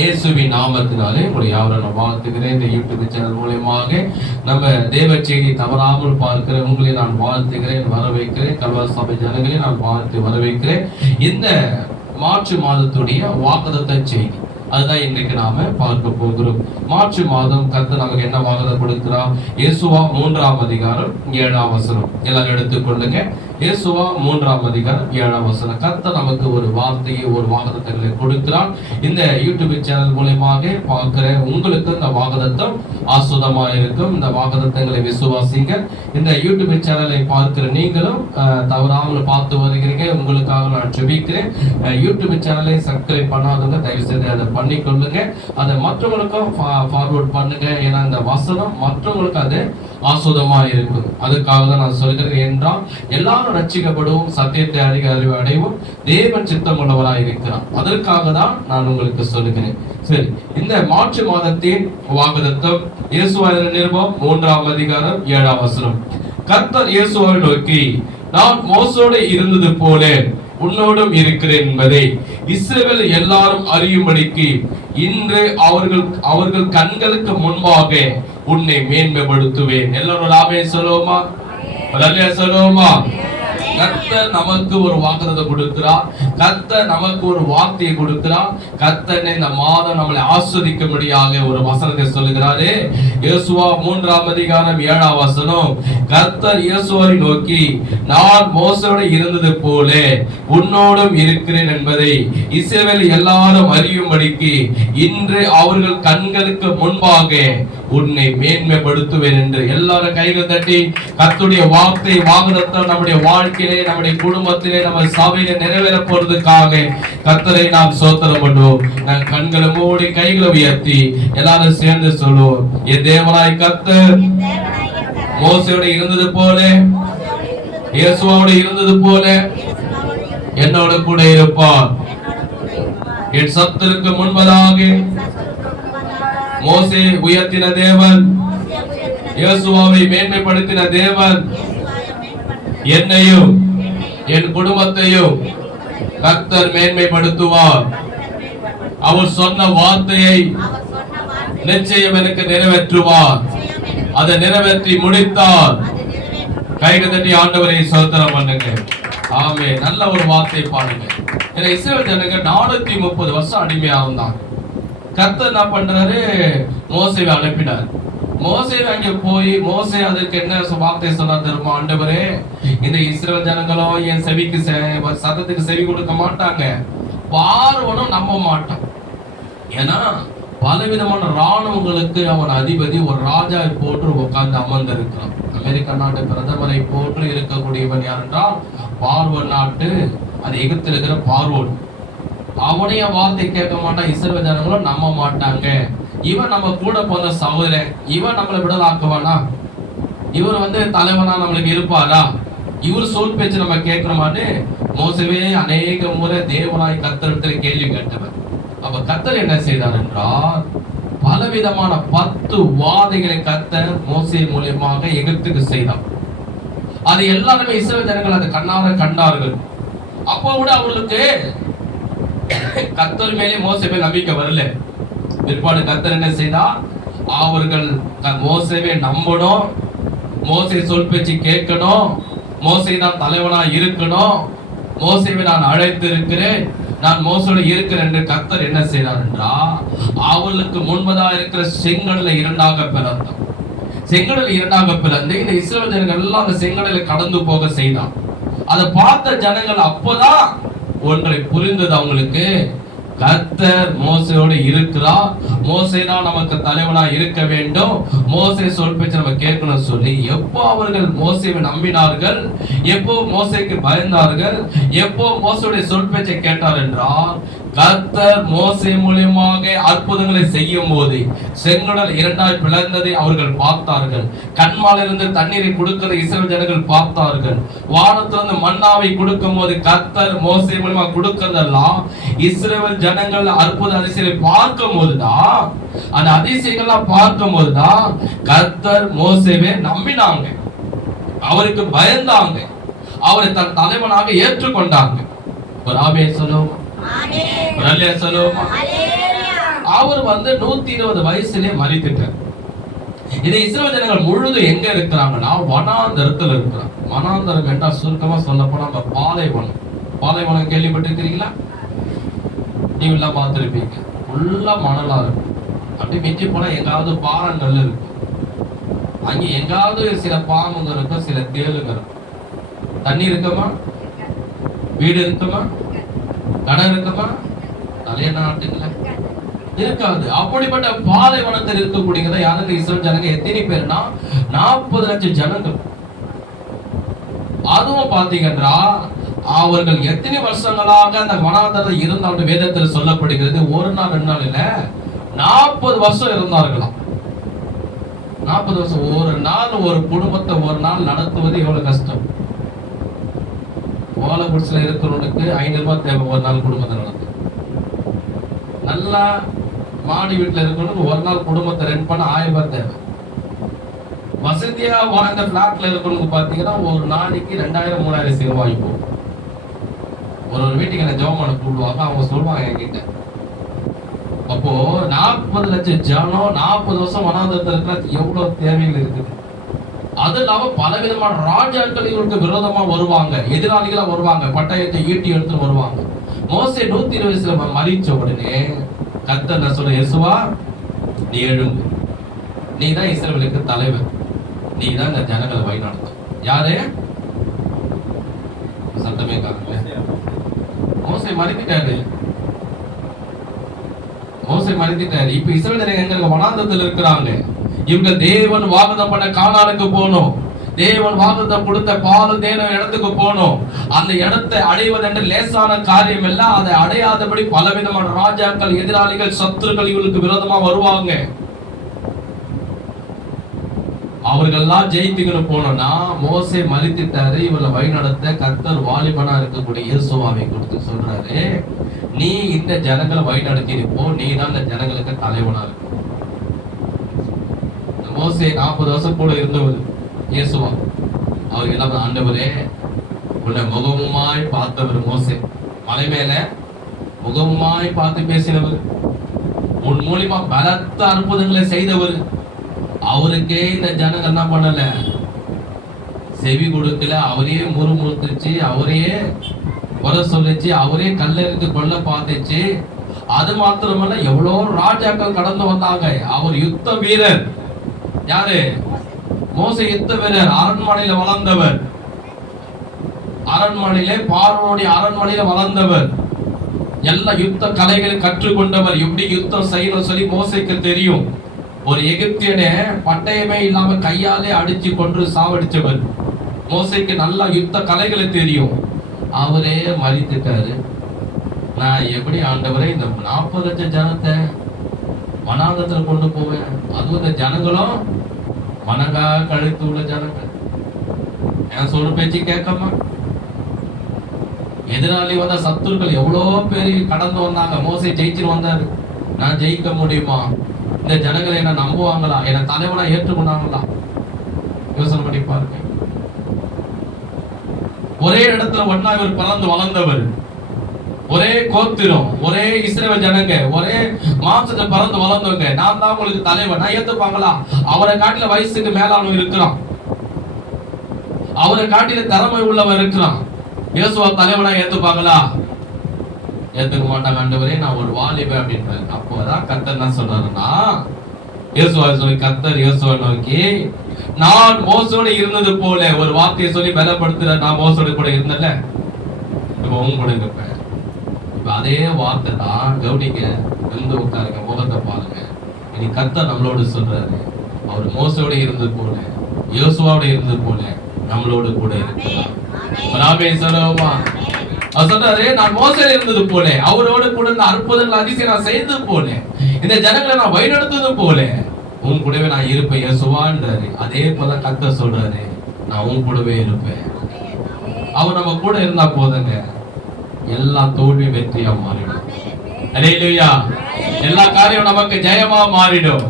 இயேசுவின் நாமத்தினாலே உங்களை யாரும் நான் வாழ்த்துகிறேன். இந்த யூடியூப் சேனல் மூலமாக நம்ம தேவ செய்தி தவறாமல் பார்க்கிற உங்களை நான் வாழ்த்துகிறேன், வரவேற்கிறேன். கல்வாரி சபை ஜனங்களை நான் வாழ்த்து வரவேற்கிறேன். இந்த மார்ச் மாதத்துடைய வாக்குத்தத்த செய்தி அதுதான் இன்றைக்கு நாம பார்க்க போகிறோம். மார்ச் மாதம் கர்த்தர் நமக்கு என்ன வாக்குத்தத்தம் கொடுக்கிறார்? யோசுவா 3ஆம் அதிகாரம் 7ஆம் வசனம். எல்லாரும் எடுத்துக்கொள்ளுங்க. யோசுவா 3ஆம் அதிகாரம் 7ஆம் வசனம். கர்த்தர் நமக்கு ஒரு வார்த்தையை, ஒரு வாக்குத்தத்தங்களை கொடுக்கிறார். இந்த யூடியூப் சேனல் மூலமாக பார்க்கிற உங்களுக்கு இந்த வாக்குத்தத்தம் ஆசுதமா இருக்கும். இந்த வாக்குத்தத்தங்களை விசுவாசிங்க. இந்த யூடியூப் சேனலை பார்க்கிற நீங்களும் தவறாமல் பார்த்து வருகிறீங்க. உங்களுக்காக நான் ஜெபிக்கிறேன். யூடியூப் சேனலை சப்ஸ்கிரைப் பண்ணாதவங்க தயவு செய்து அதை பண்ணிக்கொள்ளுங்க. அதை மற்றவங்களுக்கும் ஃபார்வர்ட் பண்ணுங்க. ஏன்னா இந்த வசனம் மற்றவங்களுக்கு அது ஆசுதமா இருக்கும். அதுக்காக தான் நான் சொல்கிறேன். என்றால் எல்லாரும் ரட்சிக்கப்படவும் சத்தியத்தை அறிவு அடையவும் தேவன் சித்தம் உள்ளவராய் இருக்கிறார். அதற்காக தான் நான் உங்களுக்கு சொல்லுகிறேன். சரி, இந்த மார்ச் மாதத்தின் வாக்குத்தத்தம் யோசுவா நிருபம் 3ஆம் அதிகாரம் 7ஆம் வசனம். கர்த்தர் யோசுவாவை நோக்கி, நான் மோசோடு இருந்தது போல உன்னோடும் இருக்கிறேன் என்பதை இஸ்ரவேல் எல்லாரும் அறியும்படிக்கு இன்று அவர்கள் கண்களுக்கு முன்பாக உன்னை மேன்மைப்படுத்துவேன். எல்லாரும் ஆமென் சொல்லுவோமா? அல்லேலூயா சொல்லுவோமா? கர்த்தர் நமக்கு ஒரு வாக்குத்தத்தம் கொடுக்கிறார். கர்த்தர் நமக்கு ஒரு வார்த்தையை கொடுக்கிறார். கர்த்தர் இந்த மாதம் நம்மளை ஆஸ்வதிக்கும்படியாக ஒரு வசனத்தை சொல்லுகிறாரே. யோசுவா 3ஆம் அதிகாரம் 7ஆம் வசனம். கர்த்தர் யோசுவாவை நோக்கி, நான் மோசோடு இருந்தது போல உன்னோடும் இருக்கிறேன் என்பதை இஸ்ரவேல் எல்லாரும் அறியும்படிக்கு இன்று அவர்கள் கண்களுக்கு முன்பாக உன்னை மேன்மைப்படுத்துவேன் என்று. எல்லாரும் கைகள் தட்டி கர்த்தருடைய வார்த்தை வாக்குத்தத்தம் நம்முடைய வாழ்க்கையிலே, நம்முடைய குடும்பத்திலே, நம்ம சபையிலே நிறைவேற போறதுக்காக கர்த்தரை நாம் ஸ்தோத்திரம் பண்ணுவோம். நான் கண்களை மூடி கைகளை உயர்த்தி எல்லாரும் சேர்ந்து சொல்லுவோம். என் தேவனாய் கர்த்தர் மோசேயோடு இருந்தது போல, யோசுவாவோடு இருந்தது போல என்னோட கூட இருப்பார். என் சத்துருக்கு முன்பதாக மோசே உயர்த்தின தேவன், யோசுவாவை மேன்மைப்படுத்தின தேவன் என்னையும் என் குடும்பத்தையும் கர்த்தர் மேன்மைப்படுத்துவார். அவர் சொன்ன வார்த்தையை நிச்சயம் எனக்கு நிறைவேற்றுவார். அதை நிறைவேற்றி முடித்தார். கைகள் தட்டி ஆண்டவரை ஸ்தோத்திரம் பண்ணுங்க. ஆமே. நல்ல ஒரு வார்த்தை பாருங்க. ஏன்னா இஸ்ரவேல் ஜனங்க 430 வருஷம் அடிமையா இருந்தாங்க. கர்த்தர் என்ன பண்றாரு? மோசேவை அனுப்பினார். மோசேவை அங்கே போய் மோசே அதற்கு என்ன வார்த்தை சொன்னார் தெரியுமா? ஆண்டவரே, இந்த இஸ்ரவேல் ஜனங்களும் என் செவிக்கு சத்தத்துக்கு செவி கொடுக்க மாட்டாங்க, பார்வனும் நம்ப மாட்டான். ஏன்னா பலவிதமான ராணுவங்களுக்கு அவன் அதிபதி, ஒரு ராஜாவை போன்று உட்கார்ந்து அமர்ந்து இருக்கிறான். அமெரிக்க நாட்டு பிரதமரை போன்று இருக்கக்கூடியவன் யார் என்றால் பார்வோன் நாட்டு, அது எகிப்தில் இருக்கிற பார்வோன். அவனைய வார்த்தை கேட்க மாட்டான். இஸ்ரவேல் ஜனங்களும் நம்ப மாட்டாங்க. இவன் நம்ம கூட போன சகோதரன், இவன் நம்மளை விடலாக்குவானா? இவர் தலைவனா நம்மளுக்கு இருப்பாரா? இவர் சொல் பேச்சு நம்ம கேட்கிறோமான்னு மோசவே அநேக முறை தேவனாய் கர்த்தரிடத்தில் கேள்வி கேட்டவர். அப்ப கர்த்தர் என்ன செய்தார் என்றால் பலவிதமான 10 வாதைகளை கர்த்தர் மோசே மூலமாக எகிப்துக்கு செய்தார். அது எல்லாருமே இஸ்ரவேல் ஜனங்கள் அதை கண்ணார கண்டார்கள். அப்போ கூட அவர்களுக்கு கர்த்தர் மேலே மோசே மேல் நம்பிக்கை வரல. பிற்பாடு கர்த்தர் என்ன செய்தார்? அவர்கள் மோசேவை நம்பணும், மோசே சொல் பேச்சு கேட்கணும், மோசே தான் தலைவனா இருக்கணும், மோசேவை நான் அழைத்து இருக்கிறேன், நான் மோசோடு இருக்கிறேன் என்று கர்த்தர் என்ன செய்தார் என்றால் அவர்களுக்கு முன்பதாக இருக்கிற செங்கடலை 2ஆக பிளந்தார். செங்கடல் 2ஆக பிளந்து இந்த இஸ்ரவேல் ஜனங்கள் எல்லாம் அந்த செங்கடலை கடந்து போக செய்தார். அதை பார்த்த ஜனங்கள் அப்போதான் ஒன்றை புரிந்தது அவங்களுக்கு. கர்த்தர் மோசேயோடு இருக்கிறார், மோசே தான் நமக்கு தலைவனா இருக்க வேண்டும், மோசே சொல் பேச்சு நம்ம கேட்கணும் சொல்லி எப்போ அவர்கள் மோசேவை நம்பினார்கள், எப்போ மோசேக்கு பயந்தார்கள், எப்போ மோசேயுடைய சொல் பேச்சை கேட்டார் என்றால் கர்த்தர் மோசே மூலமாக அற்புதங்களை செய்யும் போது செங்கடல் 2ஆய் பிளந்ததை அவர்கள் பார்த்தார்கள். கண்மாலிருந்து தண்ணீரை கொடுக்கிற இஸ்ரவேல் ஜனங்கள் பார்த்தார்கள். வானத்திலிருந்து மன்னாவை கொடுக்கும் போது கர்த்தர் மோசே மூலமாக கொடுக்கிறதெல்லாம் இஸ்ரவேல் ஜனங்கள் அற்புத அதிசயங்களை பார்க்கும் போதுதான், அந்த அதிசயங்கள்லாம் பார்க்கும் போதுதான் கர்த்தர் மோசேவை நம்பினாங்க, அவருக்கு பயந்தாங்க, அவரை தன் தலைவனாக ஏற்றுக்கொண்டாங்க. ஒரு ஆமென் சொல்லுவோம். அவர் 120 வயசுலயே மரித்துட்டார். இந்த இஸ்ரவேல் ஜனங்கள் முழுதும் எங்க இருக்கிறாங்கன்னா வனாந்தரத்துல இருக்கிறாங்க. வனாந்தரம் என்றால் சுருக்கமா சொல்ல போனா நம்ம பாலைவனம். பாலைவனம் கேள்விப்பட்டிருக்கிறீங்களா? நீங்க பார்த்திருப்பீங்க. ஃபுல்லா மணலா இருக்கும். அப்படி மிஞ்சி போனா எங்காவது பாறங்கள் இருக்கும். அங்க எங்காவது சில பாம்புங்க இருக்கும், சில தேளுங்க இருக்கும். தண்ணி இருக்குமா? வீடு இருக்குமா? கடை இருக்குமா? நிறைய நாட்டுங்கள இருக்காது. அப்படிப்பட்ட பாலைவனத்தில் இருக்கக்கூடியதை யாருக்கு இஸ்ரவேல் ஜனங்க எத்தனை பேர்னா 40 லட்சம் ஜனங்கள். அதுவும் பாத்தீங்கன்னா அவர்கள் எத்தனை வருஷங்களாக அந்த வனாந்தரத்தில் இருந்தாலும் வேதத்தில் சொல்லப்படுகிறது. ஒரு நாள் 2 நாள் இல்ல, 40 வருஷம் இருந்தார்களாம். 40 வருஷம். ஒரு நாள் ஒரு குடும்பத்தை ஒரு நாள் நடத்துவது எவ்வளவு கஷ்டம். ஓலை குடிசையில இருக்கிறவனுக்கு 500 ரூபாய் தேவை ஒரு நாள் குடும்பத்தை நடத்தும். நல்லா மாடி வீட்டுல இருக்கிறவனுக்கு ஒரு நாள் குடும்பத்தை ரெண்ட் பண்ண 1000 ரூபாய் தேவை. வசதியா வாழ்ந்த பிளாட்ல இருக்கிறவங்க பாத்தீங்கன்னா ஒரு நாளைக்கு 2000 3000 செலவாகி போகும். ஒரு வீட்டுக்கு என்ன ஜெபமான கூடுவாங்க, அவங்க சொல்லுவாங்க என்கிட்ட. அப்போ 40 லட்சம் ஜனம் 40 வருஷம் வனாந்தரத்தில் இருக்கிற எவ்வளவு தேவைகள் இருக்குது. அது இல்லாம பலவிதமான ராஜாக்கள் இவருக்கு விரோதமா வருவாங்க, எதிராளிகளா வருவாங்க, பட்டயத்தை ஈட்டி எடுத்து வருவாங்க. மோசே 120 வயசுல மரிச்ச உடனே கர்த்தர் என்ன சொல்ற, யெசுவா நீ எழும்பு, நீ தான் இஸ்ரவேலுக்கு தலைவர், நீ தான் இந்த ஜனங்களை வழி நடத்தும். யாரு? சத்தமே காரணம். மோசே மரித்திட்டாரு. மோசே மரித்திட்டாரு. இப்ப இஸ்ரவேல் எங்க வனாந்தரத்தில் இருக்கிறாங்க. இவங்க தேவன் வாக்குத்தத்தம் பண்ண கானானுக்கு போகணும். தேவன் வாக்குத்தத்தம் கொடுத்த பாலும் தேனும் இடத்துக்கு போகணும். அந்த இடத்தை அடைவதென்று லேசான காரியம் இல்ல. அதை அடையாதபடி பலவிதமான ராஜாக்கள், எதிராளிகள், சத்துருக்கள் இவங்களுக்கு விரோதமா வருவாங்க. அவர்கள்லாம் ஜெயித்துக்கணும் போனோம்னா மோசே மரித்திட்டாரு. இவரை வழி நடத்த கர்த்தர் வாலிபனா இருக்கக்கூடிய யெசுவாவை கொடுத்து சொல்றாரு, நீ இந்த ஜனங்களை வழி நடத்திருப்போ, நீ தான் இந்த ஜனங்களுக்கு தலைவனா இருக்கும். மோசே 40 வருஷம் கூட இருந்தவர் யெசுவா. அவர் எல்லாம் ஆண்டவரே உன்னை முகமுமாய் பார்த்தவர் மோசே. மலை மேல முகமுமாய் பார்த்து பேசினவர், உன் மூலியமா பலத்த அற்புதங்களை செய்தவர். அவருக்கே இந்த ஜனங்கள் என்ன பண்ணல, செவி கொடுக்கல. அவரே முறுமுறுத்துச்சு, அவரே குறை சொல்லிச்சு, அவரே கல்லெறிந்து கொல்ல பார்த்துச்சு. அது மாத்திரமல்ல, எவ்வளவு ராஜாக்கள் கடந்து வந்தாங்க. அவர் யுத்த வீரர். யாரு? மோசே யுத்த வீரர். அரண்மனையில வளர்ந்தவர். அரண்மனையிலே பார்வோனுடைய அரண்மனையில வளர்ந்தவர். எல்லா யுத்த கலைகளை கற்றுக்கொண்டவர். எப்படி யுத்தம் செய்யணும் சொல்லி மோசேக்கு தெரியும். ஒரு எகிப்தியனே பட்டயமே இல்லாம கையாலே அடிச்சு கொன்று சாவடிச்சவர். மோசேக்கு நல்லா யுத்த கலைகளை தெரியும். அவரே மரித்துட்டாரு. நான் எப்படி ஆண்டவரே இந்த 40 லட்சம் ஜனத்தை வனாந்தரத்துல கொண்டு போவேன்? அதுவும் இந்த ஜனங்களும் மனங்கா கழுத்து உள்ள ஜனங்கள், என் சொல்ற பேச்சு கேட்காம எதிராளி வந்த சத்துருக்கள் எவ்வளோ பேர் கடந்து வந்தாங்க. மோசே ஜெயிச்சுட்டு வந்தாரு. நான் ஜெயிக்க முடியுமா? இந்த ஜனங்களை என்ன நம்புவாங்களா? என்ன தலைவனா ஏற்றுக்கொண்டாங்களா? யோசனை பண்ணி பாருங்க. ஒரே இடத்துல ஒன்னா இவர் பிறந்து வளர்ந்தவர். ஒரே கோத்திரம், ஒரே இஸ்ரவேல் ஜனங்க, ஒரே மாம்சத்தை பிறந்து வளர்ந்தவங்க. நான் தான் உங்களுக்கு தலைவன், நான் ஏத்துப்பாங்களா? அவரை காட்டில வயசுக்கு மேலானவன் இருக்கிறான். அவரை காட்டில திறமை உள்ளவன் இருக்கிறான். யெசுவா தலைவனா ஏத்துப்பாங்களா? ஏத்துக்க மாட்டாங்க. ஆண்டவரே நான் ஒரு வாலிபன் அப்படின்றாரு. அப்போதான் கர்த்தர் என்ன சொல்றாருன்னா, யெசுவா சொல்லி கர்த்தர் யெசுவா நோக்கி, நான் மோசோட இருந்தது போல ஒரு வார்த்தையை சொல்லி பலப்படுத்துற. நான் மோசோட கூட இருந்தல, இப்ப உங்க கூட இருப்பேன். இப்ப அதே வார்த்தை தான். கவுனிங்க, வந்து உட்காருங்க, முகத்தை பாருங்க. இனி கர்த்தர் நம்மளோடு சொல்றாரு, அவர் மோசோட இருந்தது போல யெசுவாவோட இருந்தது போல நம்மளோடு கூட இருக்கிறார். அவர் சொல்றாரு, நான் மோசேல இருந்தது போல அவரோடு கூட இந்த அற்புதங்கள் அதிசயம் நான் செய்தது போல இந்த ஜனங்களை நான் வழிநடத்துவது போல உன் கூடவே நான் இருப்பேன் யெசுவான்றாரு. அதே போல கர்த்தர் சொல்றாரு, நான் உன் கூடவே இருப்பேன். அவர் நம்ம கூட இருந்தா போதுங்க, எல்லா தோல்வி வெற்றியா மாறிடும். அல்லேலூயா. எல்லா காரியம் நமக்கு ஜெயமா மாறிடும்.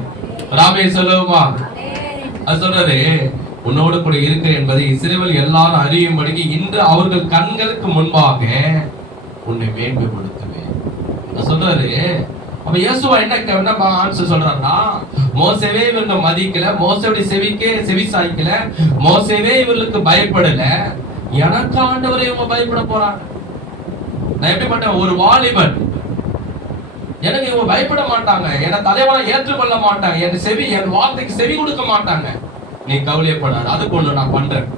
ராமே சொல்லுமா? அது சொல்றாரு, உன்னோடு கூட இருக்கிறேன் என்பதை இஸ்ரவேல் எல்லாரும் அறியும்படிக்கு இன்று அவர்கள் கண்களுக்கு முன்பாக உன்னை மேன்மைப்படுத்துவேன். சொல்றாரு, அப்ப இயேசுவா என்ன ஆன்சர் சொல்றாருன்னா, மோசேவே இவங்க மதிக்கல, மோசேவுடைய செவிக்கே செவி சாய்க்கல, மோசேவே இவர்களுக்கு பயப்படல, எனக்கு ஆண்டவரை இவங்க பயப்பட போறாங்க. நான் எப்படிப்பட்ட ஒரு வாலிபன், எனக்கு இவங்க பயப்பட மாட்டாங்க, என் தலைவனை ஏற்றுக்கொள்ள மாட்டாங்க, என் வார்த்தைக்கு செவி கொடுக்க மாட்டாங்க. நீ கவலைப்படாது, அதுக்கு ஒண்ணு நான் பண்றேன்.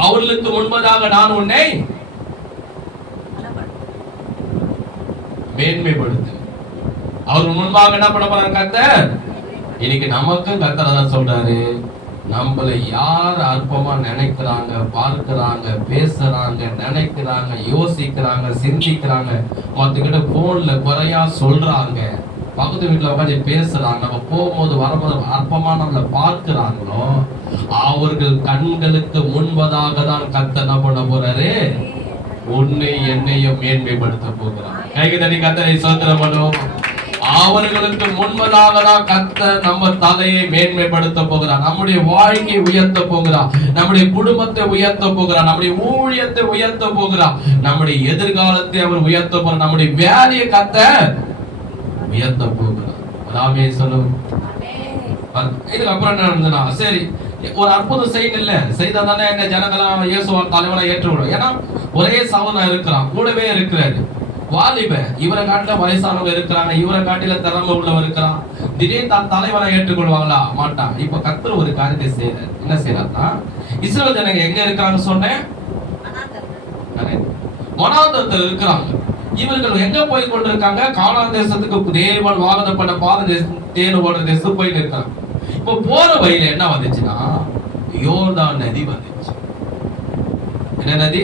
அவர்களுக்கு முன்பதாக நான் உன்னை மேன்மைப்படுத்து. அவர் முன்பாக என்ன பண்ண போறாரு கர்த்தர்? இன்னைக்கு நமக்கு கர்த்தர் தான் சொல்றாரு, நம்மளை யார் அற்பமா நினைக்கிறாங்க, பார்க்கிறாங்க, பேசுறாங்க, நினைக்கிறாங்க, யோசிக்கிறாங்க, சிந்திக்கிறாங்க, மத்தகிட்ட போன்ல குறையா சொல்றாங்க, பக்கத்து வீட்டுல உட்காந்து பேசுறாங்க, நம்ம போகும்போது வரும்போது அற்பமா நம்மளை பார்க்கிறாங்களோ, அவர்கள் கண்களுக்கு முன்பதாக தான் கர்த்தர் என்ன பண்ண போறாரு? உன்னை என்னையும் மேன்மைப்படுத்த போகிறார். கைக்கு தண்ணி கர்த்தரை ஸ்தோத்திரம் பண்ணுவோம். அவர்களுக்கு முன்பதாக தான் கர்த்தர் நம்ம தலையை மேன்மைப்படுத்த போகிறார், நம்முடைய வாழ்க்கையை உயர்த்த போகிறார், நம்முடைய குடும்பத்தை உயர்த்த போகிறார், நம்முடைய ஊழியத்தை உயர்த்த போகிறார், நம்முடைய எதிர்காலத்தை அவர் உயர்த்த போகிறார், நம்முடைய வேலையை கர்த்தர் உயர்த்த போகிறார். அதாமே சொல்லுவோம். இதுக்கு அப்புறம் என்ன நடந்ததுன்னா, சரி ஒரு அற்புதம் செய்யல, செய்தா தானே எங்க ஜனங்களாம் இயேசுவா தலைவனை ஏற்றுக்கொள்ளும். ஏன்னா ஒரே சவனா இருக்கிறான், கூடவே இருக்கிறாரு வாலிப, இவரை காட்டில வயசானவங்க இருக்கிறாங்க, இவரை காட்டில திறமை உள்ளவங்க இருக்கிறான், திடீர்னு தான் தலைவனை ஏற்றுக்கொள்வாங்களா? மாட்டான். இப்ப கர்த்தர் ஒரு காரியத்தை செய்யறாரு. என்ன செய்யறாருன்னா, இஸ்ரவேல் ஜனங்க எங்க இருக்கிறாங்க சொன்னேன்? வனாந்தரத்தில் இருக்கிறாங்க. இவர்கள் எங்க போய் கொண்டிருக்காங்க? கானான் தேசத்துக்கு தேவன் வாக்குத்தத்தம் பண்ண பாதை தேன் ஓடுற தேசம் போயிட்டு இருக்காங்க. இப்ப போற வழியில என்ன வந்துச்சுன்னா, யோர்தான் நதி வந்துச்சு. என்ன நதி?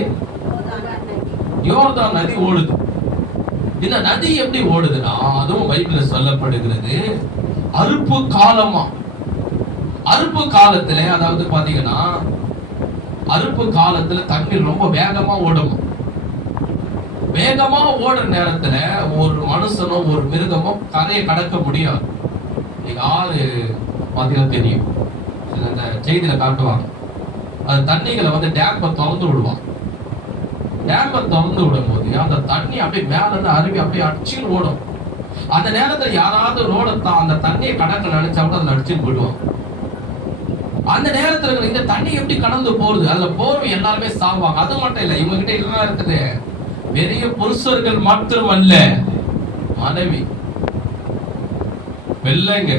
யோர்தான் நதி ஓடுது. இந்த நதி எப்படி ஓடுதுன்னா, அதுவும் பைபிள்ல சொல்லப்படுகிறது, அறுப்பு காலமா. அறுப்பு காலத்துல, அதாவது பாத்தீங்கன்னா அறுப்பு காலத்துல தண்ணீர் ரொம்ப வேகமா ஓடும். வேகமா ஓடுற நேரத்துல ஒரு மனுஷனோ ஒரு மிருகமோ கரையை கடக்க முடியாது. யாரு பாத்தீங்கன்னா தெரியும், இந்த செய்தியில காட்டுவாங்க, அது தண்ணிகளை வந்து டேம்பை திறந்து விடுவான். டேம்பை திறந்து விடும் போது அந்த தண்ணி அப்படியே மேல இருந்து அருவி அப்படியே அடிச்சுன்னு ஓடும். அந்த நேரத்துல யாராவது ரோடத்தான் அந்த தண்ணியை கடக்க நினைச்சா கூட அதுல அடிச்சுன்னு போயிடுவான். அந்த நேரத்துல இந்த தண்ணி எப்படி கடந்து போறது, அதுல போறவங்க எல்லாருமே சாவாங்க. அது மட்டும் இல்ல, இவங்க கிட்ட என்ன இருக்குது, பெரிய புருஷர்கள் மாத்திரம் அல்ல, மனைவி, வெள்ளைங்க,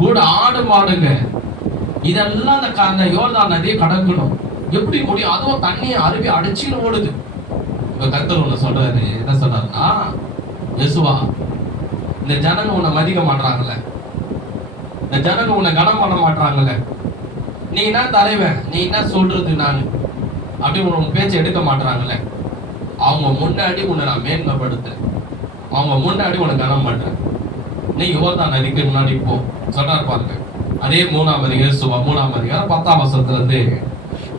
கூட ஆடு மாடுங்க, இதெல்லாம் அந்த யோர்தான் நதியை கடக்கணும். எப்படி முடியும்? அதுவும் தண்ணியை அருவி அடிச்சுன்னு ஓடுது. இப்ப கர்த்தர் ஒண்ணு சொல்றாரு. என்ன சொல்றாருன்னா, இயேசுவா, இந்த ஜனங்க உன்னை மதிக்க மாட்டாங்கல்ல, இந்த ஜனங்க உன்னை கனம் பண்ண மாட்டாங்கல்ல, நீ என்ன தலைவன், நீ என்ன சொல்றது, நான் அப்படி உன் பேச்சு எடுக்க மாட்டாங்கல்ல, அவங்க முன்னாடி உன்னை நான் மேன்மைப்படுத்துறேன், அவங்க முன்னாடி உன்னை கனம் பண்றேன், நீ யோர்தான் நதிக்கு முன்னாடி போ சொல்றாரு பாருங்க. அதே 3ஆம் அதிகாரம் 3ஆம் அதிகாரம் 10ஆம் வசனத்துல இருந்து,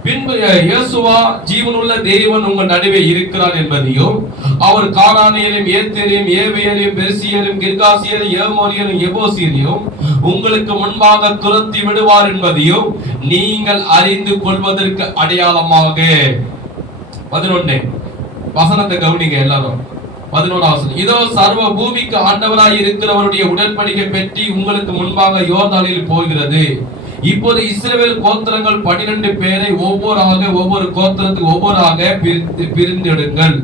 பின்பு இயேசுவா ஜீவனுள்ள தேவன் உங்கள் நடுவே இருக்கிறார் என்பதையும், அவர் கானானியரையும் ஏத்தேரையும் ஏவியரையும் பெர்சியரையும் கிர்காசியரையும் ஏமோரியரையும் எபூசியரையும் உங்களுக்கு முன்பாக துரத்தி விடுவார் என்பதையும் நீங்கள் அறிந்து கொள்வதற்கு அடையாளமாக. 11 வசனத்தை கவனிங்க எல்லாரும். 11ஆம் வசனம், இதோ சர்வ பூமிக்கு ஆண்டவராய் இருக்கிறவருடைய உடன்படிக்கை பெட்டி உங்களுக்கு முன்பாக யோர்தானில் போகிறது. இப்போது இஸ்ரவேல் கோத்திரங்கள் 12 பேரை ஒவ்வொரு கோத்திரத்துக்கு ஒவ்வொருவராக பிரிந்தெடுங்கள்.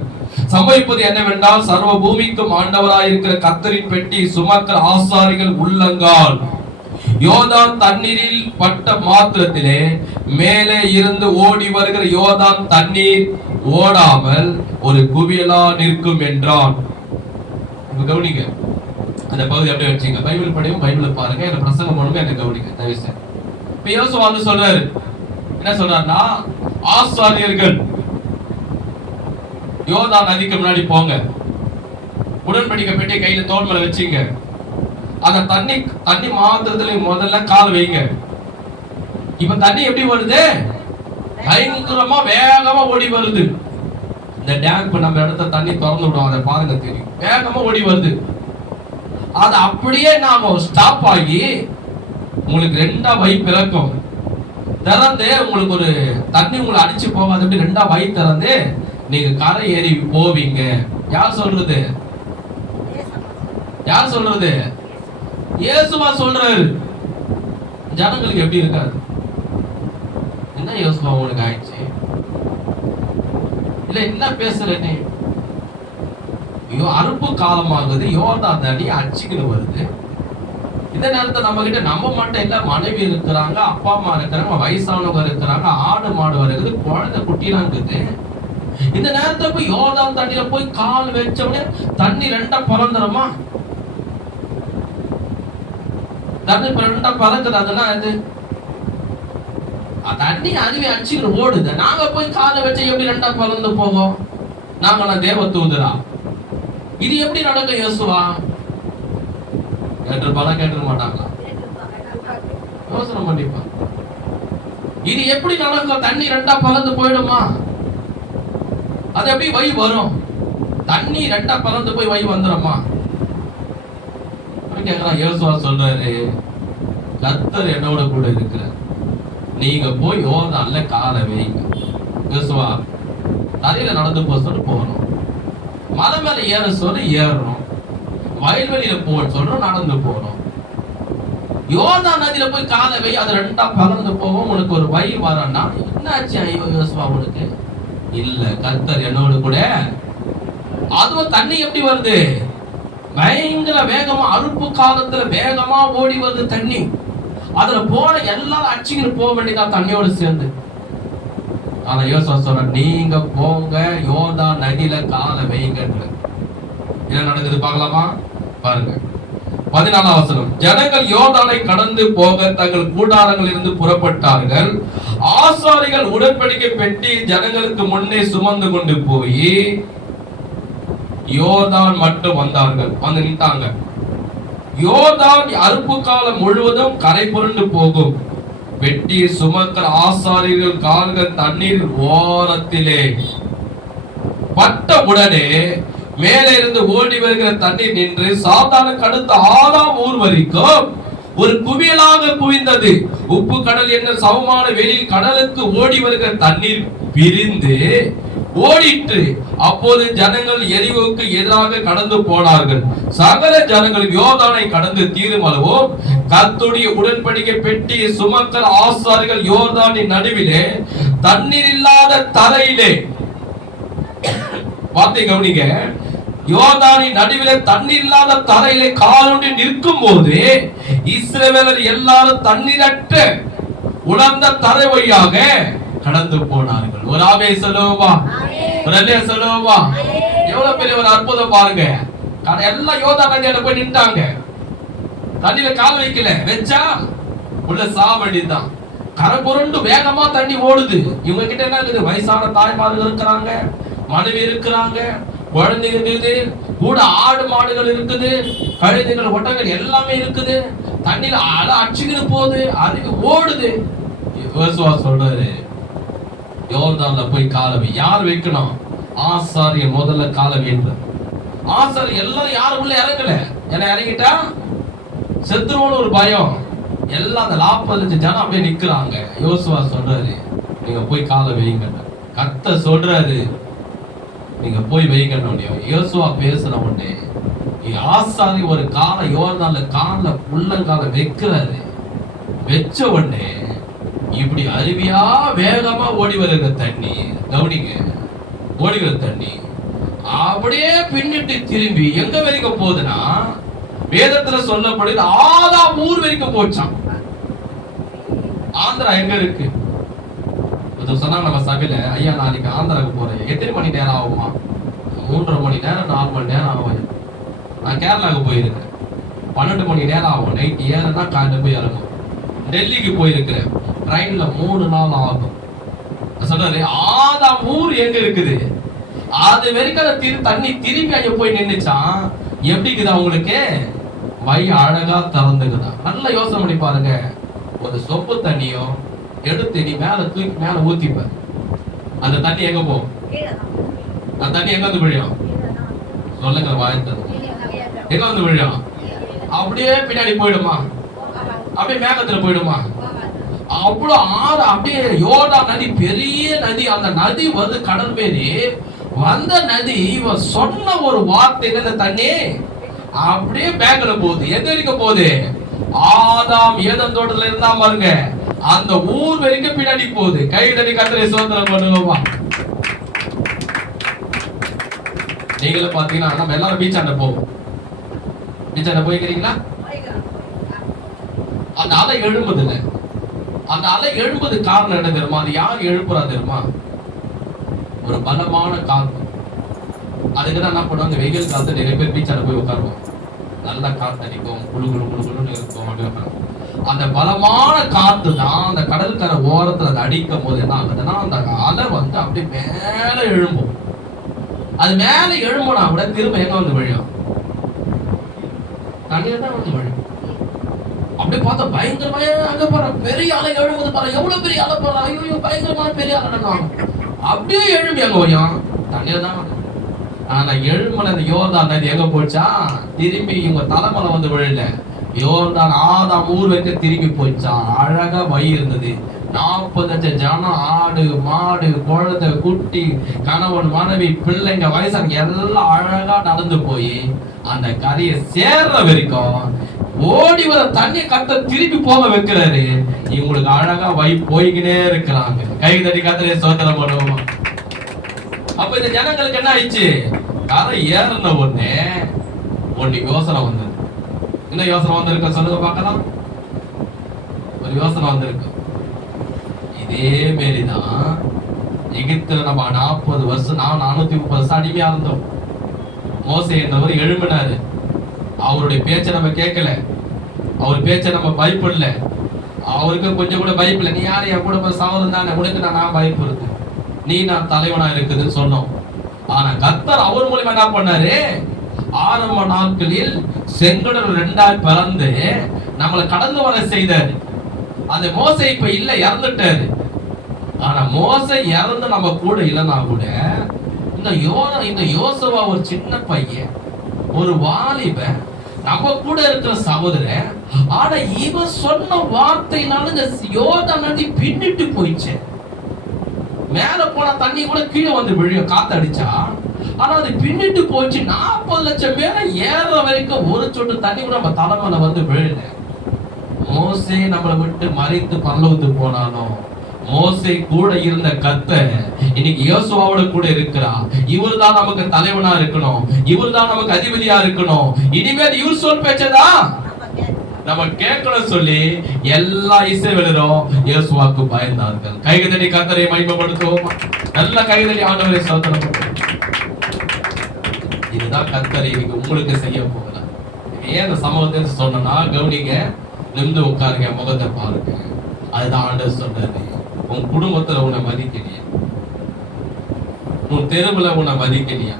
சம்பவிப்பது என்னவென்றால், சர்வ பூமிக்கும் ஆண்டவராயிருக்கிற கர்த்தரின் பெட்டி சுமக்கிற ஆசாரிகள் உள்ளங்கால் யோர்தான் தண்ணீரில் பட்ட மாத்திரத்திலே மேலே இருந்து ஓடி வருகிற யோர்தான் தண்ணீர் ஓடாமல் ஒரு குவியலா நிற்கும் என்றான். கவனிங்க, அந்த பகுதி அப்படியே வச்சுங்க. பைபிள் படியும், பைபிள் பாருங்க, என்ன பிரசங்கம் பண்ணுங்க, என்ன கவனிங்க தயவுசெய்து. இப்ப யோசுவா வந்து சொல்றாரு, என்ன சொல்றாருன்னா, ஆசாரியர்கள் யோர்தான் நதிக்கு முன்னாடி போங்க, உடன்படிக்கை பெட்டியை கையில தோள் மேல வச்சுங்க, அந்த தண்ணி மாத்திரத்துல முதல்ல கால் வைங்க. இப்ப தண்ணி எப்படி வருது? பயங்கரமா வேகமா ஓடி வருது. இந்த டேங்க் நம்ம இடத்த தண்ணி திறந்து விடுவோம், அதை பாருங்க தெரியும், வேகமா ஓடி வருது. அது அப்படியே நாம ஸ்டாப் ஆகி உங்களுக்கு 2ஆ பைப் திறக்கும், திறந்து உங்களுக்கு ஒரு தண்ணி உங்களை அடிச்சு போகாது, அப்படி 2ஆ பைப் திறந்து நீங்க கரை ஏறி போவீங்க. யார் சொல்றது? யார் சொல்றது? இயேசுவா சொல்றாரு. ஜனங்களுக்கு எப்படி இருக்காது? என்ன யோசுவா உங்களுக்கு ஆயிடுச்சு? இல்ல என்ன பேசுறேன்னு? அறுப்பு காலமாகுது, யோர்தான் நதி அடிச்சுக்கிட்டு வருது. இந்த நேரத்தை நம்ம கிட்ட நம்ம மட்டும் இல்ல, மனைவி இருக்கிறாங்க, அப்பா அம்மா இருக்கிறாங்க, வயசானவங்க இருக்கிறாங்க, ஆடு மாடு வருது, குழந்தை குட்டிலாம் இருக்குது. இந்த நேரத்துல போய் யோர்தான் தண்ணியில போய் கால் வச்சோடனே தண்ணி ரெண்டா பறந்துருமா? தண்ணி ரெண்டா பறக்குது. அதெல்லாம் அது தண்ணி அதுவே அடிச்சுக்கிட்டு ஓடுது. நாங்க போய் காலை வச்ச எப்படி ரெண்டா பறந்து போவோம்? நாங்க தேவ தூதரா? இது எப்படி நடக்கும் யோசுவா? கேட்டிருக்க மாட்டாங்களா? யோசனை பண்ணிப்பா. இது எப்படி நடக்கும்? தண்ணி ரெண்டா பறந்து போயிடுமா? அது எப்படி வை வரும்? தண்ணி ரெண்டா பறந்து போய் வை வந்துடுமா? கேட்கிறான். யோசுவா சொல்றாரு, கர்த்தர் என்னோட கூட இருக்கிறார், நீங்க போய் யோர்தான்ல காலை வைங்க. யோசுவா தரையில நடந்து போக சொல்லி போகணும், மலை மேல ஏற சொல்லி ஏறணும், வயல்வெளியில போக சொல்றோம் நடந்து போறோம். யோர்தான் நதியில போய் காலை வை, அது ரெண்டா பறந்து போவோம், உனக்கு ஒரு வை வரன்னா என்னாச்சு ஐயோ யோசுவா உனக்கு? இல்ல, கர்த்தர் என்னோட கூட. அதுவும் தண்ணி எப்படி வருது? பயங்கர வேகமா, அறுப்பு காலத்துல வேகமா ஓடி வருது தண்ணி. அதுல போன எல்லாரும் அடிச்சுக்கிட்டு போக வேண்டியதா தண்ணியோட சேர்ந்து. ஆனா யோசுவா சொல்ற, நீங்க போங்க யோர்தான் நதியில காலை வைங்க. என்ன நடக்குது பார்க்கலாமா? பாருங்க 14ஆம் வசனம். ஜனங்கள் யோர்தானை கடந்து போக தங்கள் கூடாரங்களில் இருந்து புறப்பட்டார்கள். ஆசாரிகள் உடன்படிக்கை பெட்டி ஜனங்களுக்கு முன்னே சுமந்து கொண்டு போய் யோர்தான் மட்டும் வந்தார்கள். வந்து நின்றாங்க. யோர்தான் அறுப்பு காலம் முழுவதும் கரை புரண்டு போகும். பெட்டி சுமக்கிற ஆசாரிகள் கால்கள் தண்ணீர் ஓரத்திலே பட்ட உடனே மேலே இருந்து ஓடி வருகிற தண்ணீர் நின்று சாதாரண கடுத்த 6ஆம் ஊர் வரைக்கும் ஒரு குவியலாக குவிந்தது. உப்பு கடல் என்ற சமமான வெளியில் கடலுக்கு ஓடி வருகிற தண்ணீர் பிரிந்து ஓடிட்டு அப்போது ஜனங்கள் எரிகோவுக்கு எதிராக கடந்து போனார்கள். சகல ஜனங்கள் யோர்தானை கடந்து தீரும் அளவும் கர்த்தருடைய உடன்படிக்கை பெட்டியை சுமக்கிற ஆசாரிகள் யோர்தானின் நடுவிலே தண்ணீர் இல்லாத தரையிலே, வார்த்தை கவனிங்க, யோர்தானின் நடுவிலே தண்ணீர் இல்லாத தரையிலே காலூன்றி நிற்கும் போது இஸ்ரவேலர் எல்லாரும் தண்ணீரற்ற உலர்ந்த தரை வழியாக கடந்து போனார்கள். ஒரு ஆமே சொல்லுவா, ஒரு அல்லே சொல்லுவா. எவ்வளவு பெரிய ஒரு அற்புதம் பாருங்க. எல்லாம் யோர்தான் நதியில போய் நின்றாங்க. தண்ணியில கால் வைக்கல, வச்சா உள்ள சாவடிதான். கரை புரண்டு வேகமா தண்ணி ஓடுது. இவங்க கிட்ட என்ன இருக்குது? வயசான தாய்மார்கள் இருக்கிறாங்க, மனைவி இருக்கிறாங்க, குழந்தைங்க இருக்குது, கூட ஆடு மாடுகள் இருக்குது, கழுதைகள் ஒட்டங்கள் எல்லாமே இருக்குது. தண்ணியில அடிச்சுக்கிட்டு போகுது, அதுக்கு ஓடுது. யோசுவா சொல்றாரு, யோர்தான்ல போய் காலை வை. யார் வைக்கணும்? ஆசாரிய முதல்ல காலை வைன்ற. ஆசாரி எல்லாரும் யாரும் உள்ள இறங்கல. ஏன்னா இறங்கிட்டா செத்துருவோன்னு ஒரு பயம். எல்லாம் அந்த 40 ஜனம் அப்படியே நிக்கிறாங்க. யோசுவா சொல்றாரு, நீங்க போய் காலை வைங்க. கர்த்தர் சொல்றாரு, நீங்க போய் வைங்க. யோசுவா பேசுற உடனே ஆசாரி ஒரு காலை யோர்தான்ல கால உள்ளங்கால வைக்கிறாரு. வச்ச உடனே இப்படி அருவியா வேகமா ஓடி வருகிற தண்ணி, கவனிங்க, ஓடிக்கிற தண்ணி அப்படியே பின்னிட்டு திரும்பி எங்க வரைக்கும் போகுதுன்னா, வேதத்துல சொல்லப்படுது 6ஆம் ஊர் வரைக்கும் போச்சான். ஆந்திரா எங்க இருக்கு? சொன்னாங்க நம்ம சபையில, ஐயா நாளைக்கு ஆந்திராவுக்கு போறேன், எத்தனை மணி நேரம் ஆகுமா? 3.5 மணி நேரம் 4 மணி நேரம் ஆகும். நான் கேரளாவுக்கு போயிருக்கேன், 12 மணி நேரம் ஆகும். நைட் ஏறனா காலையில போய் இறங்கும். டெல்லிக்கு போயிருக்கிறேன், ட்ரெயின்ல 3 நாள் ஆகும். சொல்றாரு 6ஆம் ஊர் எங்க இருக்குது? அது வரைக்கும் தண்ணி திரும்பி அங்க போய் நின்னுச்சான். எப்படி இருக்குதா உங்களுக்கு? வை அழகா திறந்துக்குதா. நல்ல யோசனை பண்ணி பாருங்க. ஒரு சொப்பு தண்ணியோ எடுத்து நீ மேல தூக்கி மேல ஊத்திப்ப, அந்த தண்ணி எங்க போகும்? அந்த தண்ணி எங்க வந்து விழும்? சொல்லுங்க, வாய்த்தது எங்க வந்து விழும்? அப்படியே பின்னாடி போயிடுமா? அப்படியே மேகத்துல போயிடுமா? அவ்வளவு ஆறு அப்படியே யோர்தான் நதி, பெரிய நதி. அந்த நதி வந்து கடல் மேரி வந்த நதி. இவன் சொன்ன ஒரு வார்த்தை, இந்த தண்ணி அப்படியே பேங்க்ல போகுது. எங்க வரைக்கும் போகுது? ஆதாம் ஏதேன் தோட்டத்துல இருந்தா பாருங்க, அந்த ஊர் வரைக்கும் பின்னாடி போகுது. கைதடி கர்த்தரை ஸ்தோத்திரம் பண்ணுவோமா. நீங்களும் பாத்தீங்கன்னா நம்ம எல்லாரும் பீச் ஆண்ட போவோம். பீச் ஆண்ட போய்க்கிறீங்களா? அந்த அலை எழும்புதுல, அந்த அலை எழும்புது காரணம் என்ன தெரியுமா? அது யார் எழுப்புறா தெரியுமா? ஒரு பலமான காத்து. அதுக்குதான் என்ன பண்ணுவாங்க, வெயில் காலத்துல நிறைய பேர் பீச் ஆண்ட போய் உட்காருவோம். நல்லா காத்தடிக்கும், குழு குழு குழு குழுன்னு இருக்கும். அந்த பலமான காத்து தான் அந்த கடற்கரை ஓரத்துல அது அடிக்கும் போது என்ன ஆகுதுன்னா, அந்த அலை வந்து அப்படியே மேல எழும்பும். அது மேல எழும்புனா கூட திரும்ப எங்க வந்து விழும்? தண்ணியில தான் வந்து விழும். அப்படியே பார்த்தா பயங்கரமா அங்க போற பெரிய அலை எழும்புது பாரு, எவ்வளவு பெரிய அலை போற, ஐயோ பயங்கரமான பெரிய அலை. அப்படியே எழும்பி அங்க போயும் தண்ணியில தான் வந்து. ஆனா எழும்புன அந்த யோர்தான் நதி எங்க போச்சா? திரும்பி இவங்க தலைமலை வந்து விழல. யோர்தான் ஆதாம் ஊர் வரைக்கும் திரும்பி போச்சா. அழகா வழி இருந்தது. 40 ஜனம், ஆடு மாடு குழந்தை குட்டி கணவன் மனைவி பிள்ளைங்க வயசான எல்லாம் அழகா நடந்து போய் அந்த கரையை சேர்ற வரைக்கும் ஓடி வர தண்ணி கத்த திருப்பி போக வைக்கிறாரு. இவங்களுக்கு அழகா போய்கினே இருக்கிறாங்க. கை தட்டி கத்தரையே ஸ்தோத்திரம் பண்ணுவோமா. அப்ப இந்த ஜனங்களுக்கு என்ன ஆயிடுச்சு? கரை ஏறின உடனே ஒண்ணு யோசனை வந்தது. என்ன யோசனை வந்திருக்கு சொல்லுங்க பார்க்கலாம். ஒரு யோசனை வந்திருக்கு. இதே மாரிதான் எகிப்துல நம்ம 40 வருஷம் 430 வருஷம் அடிமையா இருந்தோம். மோசே என்றவர் எழும்பினாரு. அவருடைய பேச்சை நம்ம கேட்கல, அவர் பேச்சை நம்ம பயப்படல. அவருக்கு கொஞ்சம் கூட பயப்படல. நீ யாரு? என் கூட சகோதரன் தானே, உனக்கு நான் பயப்படுது, நீ நான் தலைவனா இருக்குதுன்னு சொன்னோம். ஆனா கர்த்தர் அவர் மூலமா என்ன பண்ணாரு? ஆரம்ப நாட்களில் செங்கடல் 2ஆ பிளந்து நம்மளை கடந்து வர செய்தாரு. அந்த மோசே இப்ப இல்ல, இறந்துட்டாரு. ஆனா மோசே இறந்து நம்ம கூட இல்லைன்னா கூட இந்த யோசுவா ஒரு சின்ன பையன், ஒரு வாலிபன், நம்ம கூட இருக்கிற சகோதரன். ஆனா இவன் சொன்ன வார்த்தையினால இந்த யோர்தான் நதி பின்னிட்டு போயிடுச்சு. மேல போன தண்ணி கூட கீழே வந்து விழும் காத்து அடிச்சா. ஆனா அது பின்னிட்டு போச்சு. 40 லட்சம் பேரை ஏற வரைக்கும் ஒரு சொட்டு தண்ணி கூட நம்ம தலைமையில வந்து விழல. மோசே நம்மளை விட்டு மறைத்து பரலோகத்துக்கு போனாலும் மோசே கூட இருந்த கர்த்தர் இன்னைக்கு யோசுவாவோட கூட இருக்கிறார். இவர் தான் நமக்கு தலைவனா இருக்கணும், இவர் தான் நமக்கு அதிபதியா இருக்கணும். இனிமேல் இவர் சொல் பேச்சதான் நம்ம கேட்கணும் சொல்லி எல்லா இஸ்ரவேலரும் யோசுவாவுக்கு பயந்தார்கள். கைதடி கர்த்தரை மகிமைப்படுத்துவோம். நல்ல கைதடி ஆண்டவரை ஸ்தோத்திரம் பண்ணுவோம். இதுதான் கர்த்தர் இன்னைக்கு உங்களுக்கு செய்ய போகிறார். ஏன் அந்த சம்பவத்தை சொன்னா கவுனிங்க, நிமிந்து உட்காருங்க, முகத்தை பாருங்க. அதுதான் ஆண்டவர் சொல்றாரு. உன் குடும்பத்துல உன்னை மதிக்கலையா? உன் தெருவுல உன்னை மதிக்கலையா?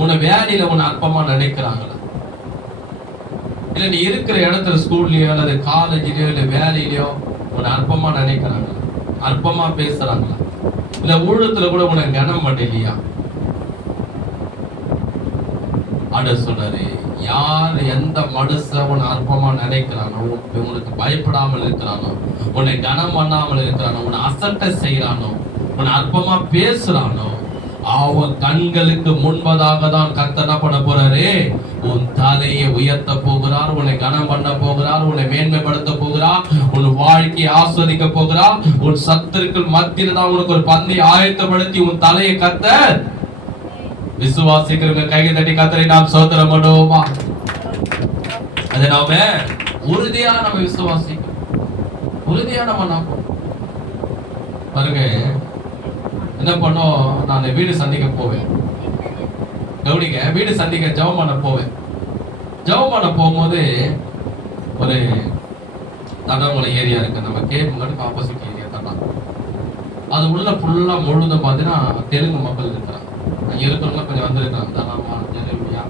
உன்னை வேலையில உன்னை அற்பமா நினைக்கிறாங்களா? இல்ல நீ இருக்கிற இடத்துல ஸ்கூல்லயோ அல்லது காலேஜ்லயோ இல்ல வேலையிலயோ உன்னை அற்பமா நினைக்கிறாங்களா? அற்பமா பேசுறாங்களா? இல்ல ஊழத்துல கூட உன்னை கனம் பண்ணலையா? ஆண்டவர் சொல்றாரு, யார் எந்த மனுஷன் உன்னை அற்பமா நினைக்கிறானோ, உனக்கு பயப்படாமல் இருக்கிறானோ, உன்னை கனம் பண்ணாமல் இருக்கிறானோ, உன்னை அசட்டை செய்யறானோ, உன்னை அற்பமா பேசுறானோ, அவன் கண்களுக்கு முன்பதாக தான் கர்த்தர் என்ன பண்ண போறாரு? உன் தலையை உயர்த்த போகிறார், உன்னை கனம் பண்ண போகிறார், உன்னை மேன்மைப்படுத்த போகிறார், உன் வாழ்க்கையை ஆஸ்வதிக்க போகிறார். உன் சத்துருக்கள் மத்தியில தான் உனக்கு ஒரு பந்தை ஆயத்தப்படுத்தி உன் தலையை கர்த்தர் விசுவாசிக்கிறவங்க கையை தட்டி கர்த்தரை நாம் ஸ்தோத்திரம் பண்ணுவோமா. அதை நாம உறுதியா நம்ம விசுவாசிக்கணும், உறுதியா நம்ம நம்பணும். பாருங்க, என்ன பண்ணோம், நான் வீடு சந்திக்க போவேன். கவுனிங்க, வீடு சந்திக்க ஜெபம் பண்ண போவேன். ஜெபம் பண்ண போகும்போது ஒரு தடாமலை ஏரியா இருக்கு, நம்ம கேமுக்கு ஆப்போசிட் ஏரியா தான். அது உள்ள ஃபுல்லா முழுதும் பார்த்தீங்கன்னா தெலுங்கு மக்கள் இருக்கிறாங்க. இருக்கிறவங்க கொஞ்சம் வந்திருக்காங்க, தனாமா ஜெரேமியா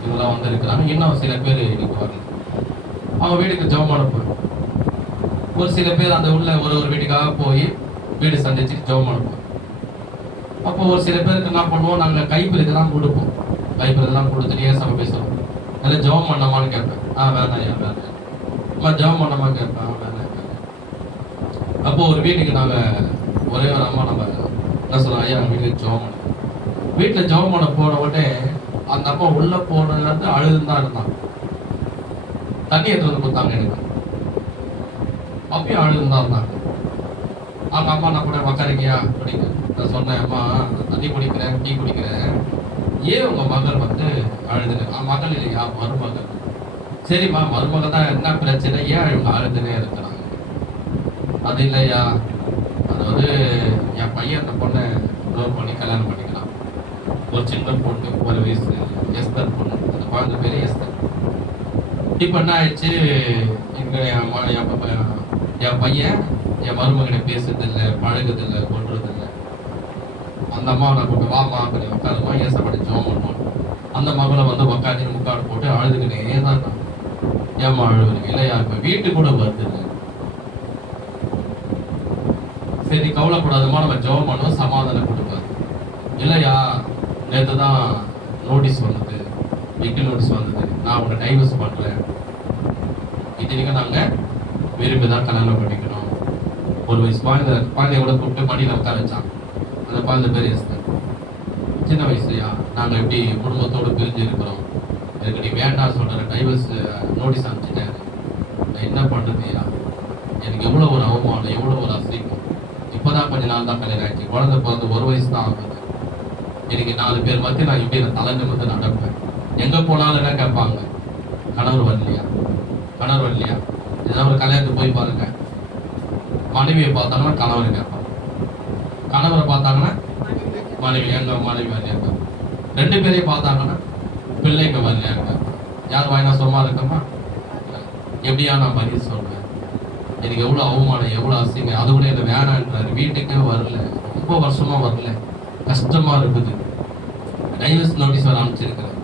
இவங்கெல்லாம் வந்திருக்கிறாங்க. இன்னும் சில பேர் இன்னைக்கு வரல. அவங்க வீட்டுக்கு ஜெபம் பண்ண போவேன். ஒரு சில பேர் அந்த உள்ள ஒரு வீட்டுக்காக போய் வீடு சந்திச்சு ஜெபம் பண்ண போவோம். அப்போ ஒரு சில பேருக்கு என்ன பண்ணுவோம், நாங்கள் கைப்பில் இதெல்லாம் கொடுப்போம். கைப்பில் இதெல்லாம் கொடுத்துட்டு ஏன் பேசுவோம். அதில் ஜெபம் பண்ணமான்னு கேட்பேன். வேணாம் வேணாம். அம்மா ஜெபம் பண்ணமா கேட்பேன். வேணாம். அப்போ ஒரு வீட்டுக்கு நாங்கள் ஒரே ஒரு அம்மா நம்ம என்ன சொல்றோம், ஐயா வீட்டுக்கு ஜெபம் பண்ண. வீட்டில் ஜெபம் பண்ண போன உடனே அந்த அம்மா உள்ள போனதுல இருந்து அழுதுதான் இருந்தான். தண்ணி எடுத்து வந்து கொடுத்தாங்க எனக்கு, அப்பயும் அழுதுதான் இருந்தாங்க. அவங்க அம்மா நான் கூட உக்காரிக்கியா குடிக்க, நான் சொன்னேன் அம்மா தண்ணி குடிக்கிறேன், டீ குடிக்கிறேன், ஏன் உங்க மகள் வந்து அழுதுன்னு? மகள் இல்லையா, மருமகள். சரிம்மா மருமகள் தான், என்ன பிரச்சனை, ஏன் இவங்க அழுதுனே இருக்கிறாங்க? அது இல்லையா, அதாவது என் பையன் அந்த பொண்ணை லவ் பண்ணி கல்யாணம் பண்ணிக்கலாம். ஒரு சின்ன பொண்ணு, 1 வயசு, எஸ்தர் பொண்ணு, அந்த குழந்தை பேரு எஸ்தர். இப்போ என்ன ஆயிடுச்சு, எங்க என் பையன் என் மருமகனை பேசுறதில்லை, பழகுதில்லை, கொள்றதில்லை. அந்த அம்மாவை நான் கூப்பிட்டு வாமா கொஞ்சம் உட்காருமா, ஏசப்படி ஜோம் பண்ணுவோம். அந்த மகளை வந்து உட்காந்து முக்காடு போட்டு அழுதுகினே தான். ஏமா அழுவுறீங்க? இல்லையா, இப்போ வீட்டு கூட வருது இல்லை. சரி கவலைப்படாதமா, நம்ம ஜெபம் பண்ணுவோம், சமாதானம் கொடுப்பாரு. இல்லையா, நேற்று தான் நோட்டீஸ் வந்தது, வீட்டு நோட்டீஸ் வந்தது, நான் உங்களை டைவர்ஸ் பண்ணுறேன். இத்தனைக்கும் நாங்கள் விரும்பி தான் கல்யாணம் பண்ணிக்கணும். 1 வயசு குழந்தைய கூட கூப்பிட்டு மடியில் உட்கார வச்சாங்க. அந்த குழந்தை பேர் எஸ்தர். சின்ன வயசுயா, நாங்கள் எப்படி குடும்பத்தோடு பிரிஞ்சு இருக்கிறோம், எனக்கு நீ வேண்டாம் சொல்கிறேன், டைவர்ஸ் நோட்டீஸ் அனுப்பிச்சிட்டேன், நான் என்ன பண்ணுறதுயா, எனக்கு எவ்வளோ ஒரு அவமானம், எவ்வளோ ஒரு அசிங்கம். இப்போதான் கொஞ்ச நாள் தான் கல்யாணம் ஆயிடுச்சு, குழந்தை பிறந்து 1 வயசு தான் ஆகுது. எனக்கு 4 பேர் மத்திய நான் இப்படி தலை நிமிர்ந்து நடப்பேன். எங்கே போனாலும் என்ன கேட்பாங்க, கணவர் வரலையா, கணவர் வரலையா? ஏதாவது ஒரு கல்யாணத்துக்கு போய் பாருங்க, மனைவியை பார்த்தாங்கன்னா கணவரை கேட்பாங்க, கணவரை பார்த்தாங்கன்னா மனைவி, எங்க மனைவி வரலையாங்க. 2 பேரையும் பார்த்தாங்கன்னா பிள்ளைங்க வரலையாங்க. யார் வாயினா சும்மா இருக்கமா? எப்படியா நான் பதில் சொல்றேன்? எனக்கு எவ்வளோ அவமானம், எவ்வளோ அசிங்க. அது கூட என்ன வேணான்றாரு, வீட்டுக்கே வரல, ரொம்ப வருஷமா வரல, கஷ்டமா இருக்குது. டைவர்ஸ் நோட்டீஸ் வர அனுப்பிச்சிருக்கிறேன்.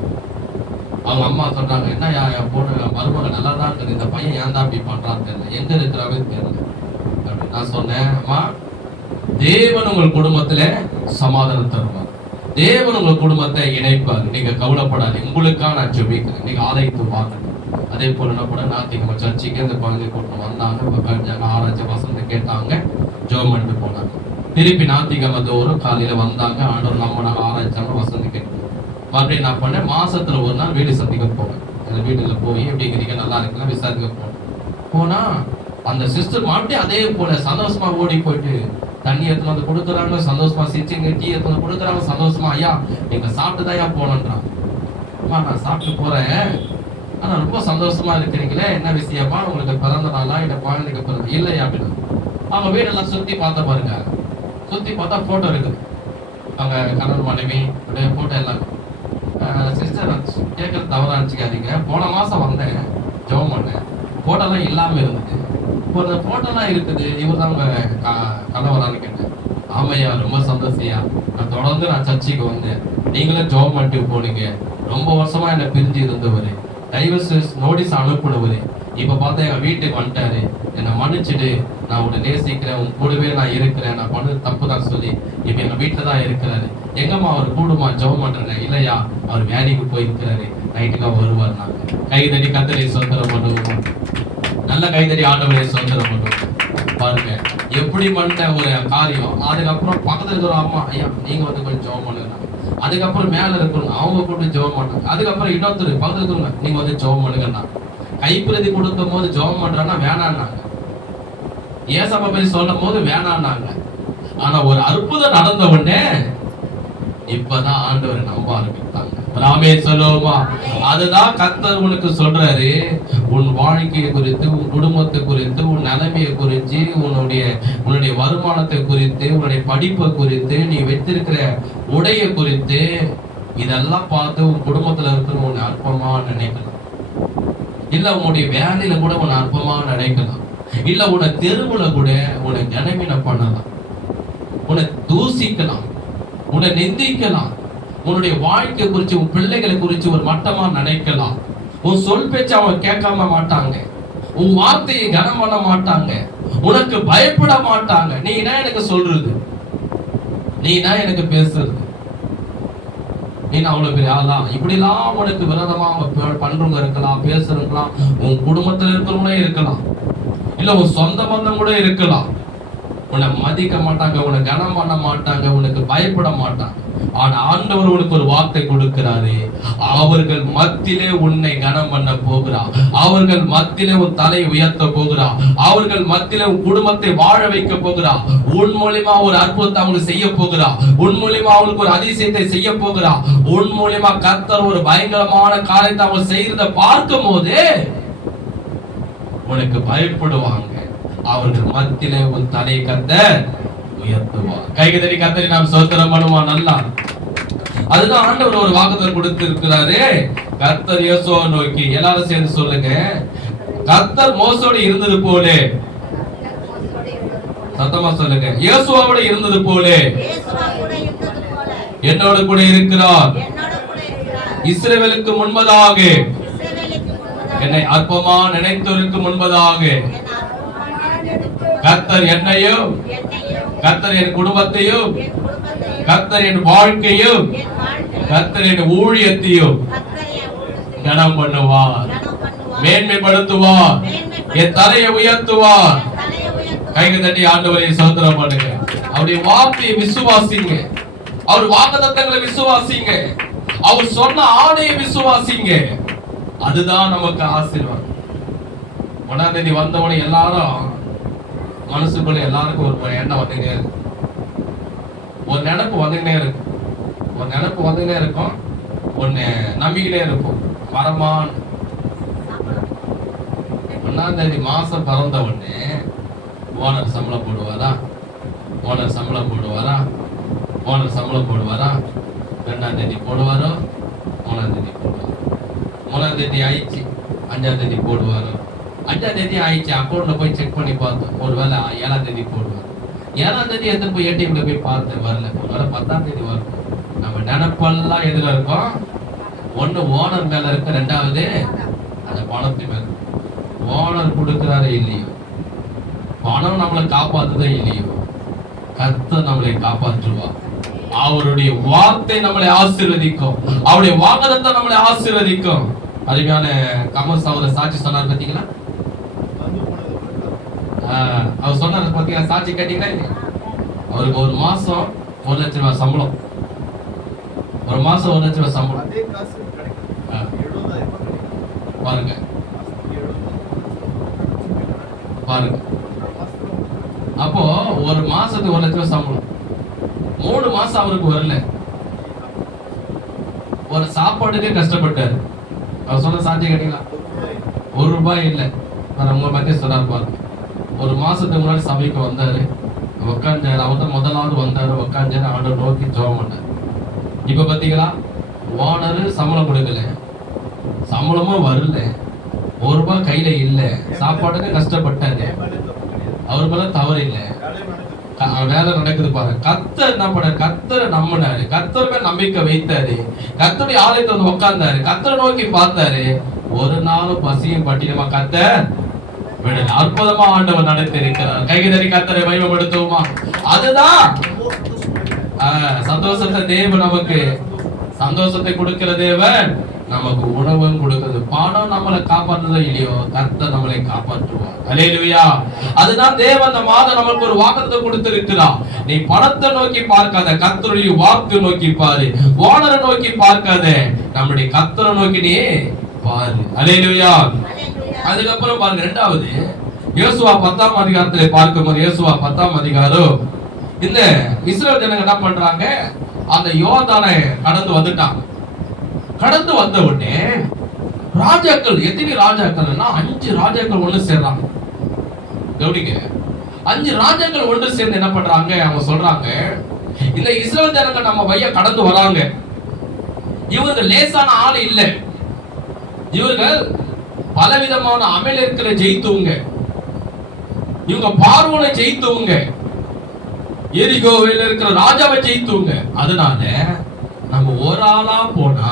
அவங்க அம்மா சொல்றாங்க, என்ன என் பொண்ணு மருமக நல்லா தான் இருக்குது, இந்த பையன் ஏன் தான் அப்படி பண்றான்னு தெரியல, எங்க இருக்கிறாவே தெரியல. நான் சொன்னேன், அம்மா தேவன் உங்கள் குடும்பத்துல சமாதானம் தருவார், தேவன் உங்கள் குடும்பத்தை இணைப்பார், நீங்க கவலைப்படாது, உங்களுக்காக நான் ஜெபிக்கிறேன், நீங்க ஆலயத்து வாங்க. அதே போல என்ன கூட ஞாயிற்றுக்கிழமை சர்ச்சைக்கு அந்த குழந்தை கூட்டம் வந்தாங்க, ஆராய்ச்சி வசந்த கேட்டாங்க, ஜெபம் எடுத்து போனாங்க. திருப்பி ஞாயிற்றுக்கிழமை தோறும் காலையில வந்தாங்க, ஆண்டவர் நம்ம ஆராய்ச்சாங்க, வசந்த கேட்டு மறுபடியும் என்ன பண்ணேன், மாசத்துல 1 நாள் வீடு சந்திக்க போவேன். அந்த வீட்டுல போய் எப்படி இருக்கிறீங்க, நல்லா இருக்கலாம் விசாரிக்க போனேன். போனா அந்த சிஸ்டர் மறுபடியும் அதே போல சந்தோஷமா ஓடி போயிட்டு தண்ணி எடுத்து வந்து கொடுக்குறாங்க, சந்தோஷமா சிரிச்சுங்க, டீ எடுத்து வந்து கொடுக்குறாங்க, சந்தோஷமா ஐயா நீங்க சாப்பிட்டுதான் ஐயா போனன்றான். அம்மா நான் சாப்பிட்டு போறேன், ஆனா ரொம்ப சந்தோஷமா இருக்கிறீங்களே, என்ன விஷயமா, உங்களுக்கு பிறந்த நாளா இல்ல குழந்தைக்கு பிறந்த இல்லையா அப்படின்னு. அவங்க வீடெல்லாம் சுத்தி பார்த்த பாருங்க, சுத்தி பார்த்தா போட்டோ இருக்குது, அவங்க கணவர் மனைவி போட்டோ எல்லாம். சிஸ்டர் கேட்கறது தவறா நினைச்சுக்காதீங்க, போன மாசம் வந்தேன் ஜெபம் பண்ணேன், போட்டோலாம் இல்லாம இருந்தது, இப்போ இந்த போட்டோலாம் இருக்குது, இவர் தான் உங்க கணவரான்னு கேட்டேன். ஆமையா ரொம்ப சந்தோஷியா, நான் தொடர்ந்து நான் சர்ச்சைக்கு வந்தேன், நீங்களும் ஜெபம் பண்ணிட்டு போனீங்க, ரொம்ப வருஷமா என்னை பிரிஞ்சு இருந்தவர், டைவர்ஸ் நோட்டீஸ் அனுப்பினவர், இப்ப பார்த்தா எங்க வீட்டுக்கு வந்துட்டாரு, என்னை மன்னிச்சுட்டு நான் உன்னை நேசிக்கிறேன், உன் கூடவே நான் இருக்கிறேன், நான் பண்ணது தப்பு தான் சொல்லி இப்ப எங்க வீட்டுல தான் இருக்கிறாரு. எங்கம்மா அவர் கூடுமா ஜெபம் பண்றேன்? இல்லையா, அவர் வேலைக்கு போயிருக்கிறாரு, நைட்டுக்கா வருவார். நான் கைதடி கத்தரை சொந்தரம் பண்ணுவோம், நல்ல கைதடி ஆண்டவரை சொந்தரம் பண்ணுவோம். பாருங்க எப்படி பண்ண ஒரு காரியம். அதுக்கப்புறம் பக்கத்துல இருக்கிற அம்மா, ஐயா நீங்க வந்து கொஞ்சம் ஜெபம் பண்ணுங்க. அதுக்கப்புறம் மேல இருக்கிறவங்க அவங்க கூட ஜெபம் பண்ணாங்க. அதுக்கப்புறம் இன்னொருத்தர் பக்கத்துல இருக்கிறவங்க, நீங்க வந்து ஜெபம் பண்ணுங்கன்னா. கைப்பிரதி கொடுக்கும் போது ஜெபம் பண்றேன்னா வேணான்னாங்க, ஏசப்பா போய் சொல்லும் போது வேணான்னாங்க. ஆனா ஒரு அற்புதம் நடந்த உடனே இப்பதான் ஆண்டவரை நம்ப ஆரம்பித்தாங்க. ராமே சொல்லுவோமா? அதுதான் கர்த்தர் உனக்கு சொல்றாரு, உன் வாழ்க்கையை குறித்து, உன் குடும்பத்தை குறித்து, உன் நிலைமையை குறித்து, உன்னுடைய வருமானத்தை குறித்து, உன்னுடைய படிப்பை குறித்து, நீ வைத்திருக்கிற உடைய குறித்து, இதெல்லாம் பார்த்து உன் குடும்பத்துல இருக்கிற உன்னை அற்பமா நினைக்கலாம், இல்ல உன்னுடைய வேலையில கூட உன்னை அற்பமா நினைக்கலாம், இல்ல உன்னை தெருவுல கூட உன்னை நினைவின பண்ணலாம், உன்னை தூசிக்கலாம், உன்னை நிந்திக்கலாம், உன்னுடைய வாழ்க்கை குறிச்சு, உன் பிள்ளைகளை குறிச்சு ஒரு மட்டமா நினைக்கலாம். உன் சொல் பேச்சு அவங்க கேட்காம மாட்டாங்க, உன் வார்த்தையை கனம் பண்ண மாட்டாங்க, உனக்கு பயப்பட மாட்டாங்க. நீ தான் எனக்கு சொல்றது, நீ தான் எனக்கு பேசுறது, நீ அவ்வளவு பெரிய ஆளா, இப்படிலாம் உனக்கு விரோதமா பண்றவங்க இருக்கலாம், பேசுறவங்களாம் உன் குடும்பத்துல இருக்கிறவங்களே இருக்கலாம், இல்ல உன் சொந்த பந்தம் கூட இருக்கலாம். உன்னை மதிக்க மாட்டாங்க, உன்னை கனம் பண்ண மாட்டாங்க, உனக்கு பயப்பட மாட்டாங்க. ஆனா ஆண்டவர் உனக்கு ஒரு வார்த்தை கொடுக்கிறாரு. அவர்கள் மத்தியிலே உன்னை கனம் பண்ண போகிறார். அவர்கள் மத்தியிலே உன் தலை உயர்த்த போகிறார். அவர்கள் மத்தியிலே உன் குடும்பத்தை வாழ வைக்க போகிறார். உன் மூலியமா ஒரு அற்புதத்தை அவங்களுக்கு செய்ய போகிறார். உன் மூலியமா அவங்களுக்கு ஒரு அதிசயத்தை செய்ய போகிறார். உன் மூலியமா கர்த்தர் ஒரு பயங்கரமான காரியத்தை அவங்க செய்யறத பார்க்கும் போது உனக்கு பயப்படுவாங்க. அவர்கள் மத்தியிலே உன் தலையை கர்த்தர் உயர்த்துவார். கைக்கு தட்டி கர்த்தரை நாம் ஸ்தோத்திரம் பண்ணுவோம். நல்லா, அதுதான் ஆண்டவர் ஒரு வாக்குத்தத்தம் கொடுத்து இருக்கிறாரு. கர்த்தர் யோசுவா நோக்கி, எல்லாரும் சேர்ந்து சொல்லுங்க, கர்த்தர் மோசோடு இருந்தது போல, சத்தமா சொல்லுங்க, யோசுவாவோடு இருந்தது போல என்னோடு கூட இருக்கிறார். இஸ்ரவேலுக்கு முன்பதாக, என்னை அற்பமா நினைத்தோருக்கு முன்பதாக கர்த்தர் என்னையும், கர்த்தர் என் குடும்பத்தையும், கர்த்தர் என் வாழ்க்கையும், கர்த்தர் என் ஊழியத்தையும் கனம் பண்ணுவார், மேன்மைப்படுத்துவார், என் தலையை உயர்த்துவார். கைகள் தட்டி ஆண்டவரை ஸ்தோத்திரம் பண்ணுங்க. அவருடைய வார்த்தையை விசுவாசிங்க. அவர் வாக்குத்தத்தங்களை விசுவாசிங்க. அவர் சொன்ன ஆணையை விசுவாசிங்க. அதுதான் நமக்கு ஆசீர்வாதம். 1ஆம் தேதி வந்தவனே எல்லாரும் மனசுக்குள்ள எல்லாருக்கும் ஒரு எண்ணம் வந்துட்டே இருக்கு, ஒரு நினைப்பு வந்துட்டே இருக்கு, ஒரு நினைப்பு வந்துட்டே இருக்கும், ஒன்னு நம்பிக்கிட்டே இருக்கும். வரமான் 1ஆம் தேதி மாசம் பிறந்த உடனே ஓனர் சம்பளம் போடுவாரா, ஓனர் சம்பளம் போடுவாரா, ஓனர் சம்பளம் போடுவாரா, 2ஆம் தேதி போடுவாரோ, 3ஆம் தேதி போடுவாரோ, 3ஆம் தேதி ஆயிடுச்சு, 5ஆம் தேதி போடுவாரோ, 5ஆம் தேதி ஆயிடுச்சு, அக்கௌண்ட்ல போய் செக் பண்ணி பார்த்தோம், ஒருவேளை 7ஆம் தேதி போடுவார், 7ஆம் தேதி எடுத்து போய் ஏடிஎம்ல போய் பார்த்தேன், வரல, ஒருவேளை 10ஆம் தேதி வரும். நம்ம நினைப்பெல்லாம் எதுல இருக்கும்? ஒண்ணு ஓனர் மேல இருக்கு, 2வது அந்த பணத்து மேல. ஓனர் கொடுக்கிறாரே இல்லையோ, பணம் நம்மளை காப்பாத்துதே இல்லையோ, கர்த்தர் நம்மளை காப்பாற்றுவா. அவருடைய வார்த்தை நம்மளை ஆசீர்வதிக்கும், அவருடைய வாக்குத்தத்தம் நம்மளை ஆசீர்வதிக்கும். அருமையான கமல் சகோதரர் சாட்சி சொன்னார் பாத்தீங்களா? அவர் சொன்னார் பாத்தீங்களா? சாட்சி கேட்டீங்களா? அவருக்கு ஒரு மாசம் 1 லட்சம் ரூபாய் சம்பளம், ஒரு மாசம் 1 லட்சம் ரூபாய் சம்பளம். பாருங்க பாருங்க, அப்போ ஒரு மாசத்துக்கு 1 லட்சம் ரூபாய் சம்பளம், 3 மாசம் அவருக்கு வரல. ஒரு சாப்பாடுக்கே கஷ்டப்பட்டாரு. அவர் சொன்ன சாட்சி கேட்டீங்களா? 1 ரூபாய் இல்லை. உங்க மத்திய சொன்னார் பாருங்க. ஒரு மாசத்துக்கு முன்னாடி சபைக்கு வந்தாரு, உட்காந்தாரு. அவர் தான் முதலாவது வந்தாரு, உட்காந்தாரு, ஆண்டவர் நோக்கி ஜெபம் பண்ணாரு. இப்ப பாத்தீங்களா, ஓனரு சம்பளம் கொடுக்கல, சம்பளமும் வரல, 1 ரூபாய் கையில இல்ல, சாப்பாடுக்கு கஷ்டப்பட்டாரு. அவர் மேல தவறு இல்லை, வேலை நடக்குது பாருங்க. கர்த்தர் என்ன பண்ணாரு? கர்த்தரை நம்பினாரு, கர்த்தர் மேல நம்பிக்கை வைத்தாரு, கர்த்தருடைய ஆலயத்தை வந்து உட்கார்ந்தாரு, கர்த்தரை நோக்கி பார்த்தாரு. ஒரு நாளும் பசியும் பட்டினமா கர்த்தர் விடல. அற்புதமா ஆண்டவர் நடத்தி இருக்கிறார். கைகதறி கர்த்தரை மகிமைப்படுத்துவோமா? அதுதான் சந்தோஷத்தை தேவன் நமக்கு சந்தோஷத்தை கொடுக்கிற தேவன் நமக்கு உணவும் கொடுக்கிறது. பணம் நம்மளை காப்பாற்றுதோ இல்லையோ, கர்த்தர் நம்மளை காப்பாற்றுவார். அல்லேலூயா. அதுதான் தேவன் அந்த மாதம் நமக்கு ஒரு வாக்குத்தத்தம் கொடுத்திருக்கிறார். நீ பணத்தை நோக்கி பார்க்காத, கர்த்தருடைய வாக்கு நோக்கி பாரு. ஓனரை நோக்கி பார்க்காத, நம்முடைய கர்த்தரை நோக்கி நீ பாரு. அல்லேலூயா. அதுக்கப்புறம் பாருங்க, 2வது யோசுவா 10ஆம் அதிகாரத்திலே பார்க்கும்போது, யோசுவா 10ஆம் அதிகாரம், இந்த இஸ்ரவேல் ஜனங்க என்ன பண்றாங்க? அந்த யோர்தானை கடந்து வந்துட்டாங்க. கடந்து வந்த உடனே ராஜாக்கள், எத்தனை ராஜாக்கள்னா 5 ராஜாக்கள் ஒண்ணு சேர்றாங்க. கவனிங்க, 5 ராஜாக்கள் ஒன்று சேர்ந்து என்ன பண்றாங்க? அவங்க சொல்றாங்க, இந்த இஸ்ரவேல் ஜனங்க நம்ம வழியா கடந்து வராங்க, இவர்கள் லேசான ஆள் இல்ல, இவர்கள் பலவிதமான அமலேற்களை ஜெயித்தவங்க, இவங்க பார்வோனை ஜெயித்தவங்க, எரிகோவில் இருக்கிற ராஜாவை ஜெயித்தவங்க. அதனால நம்ம ஒரு ஆளா போனா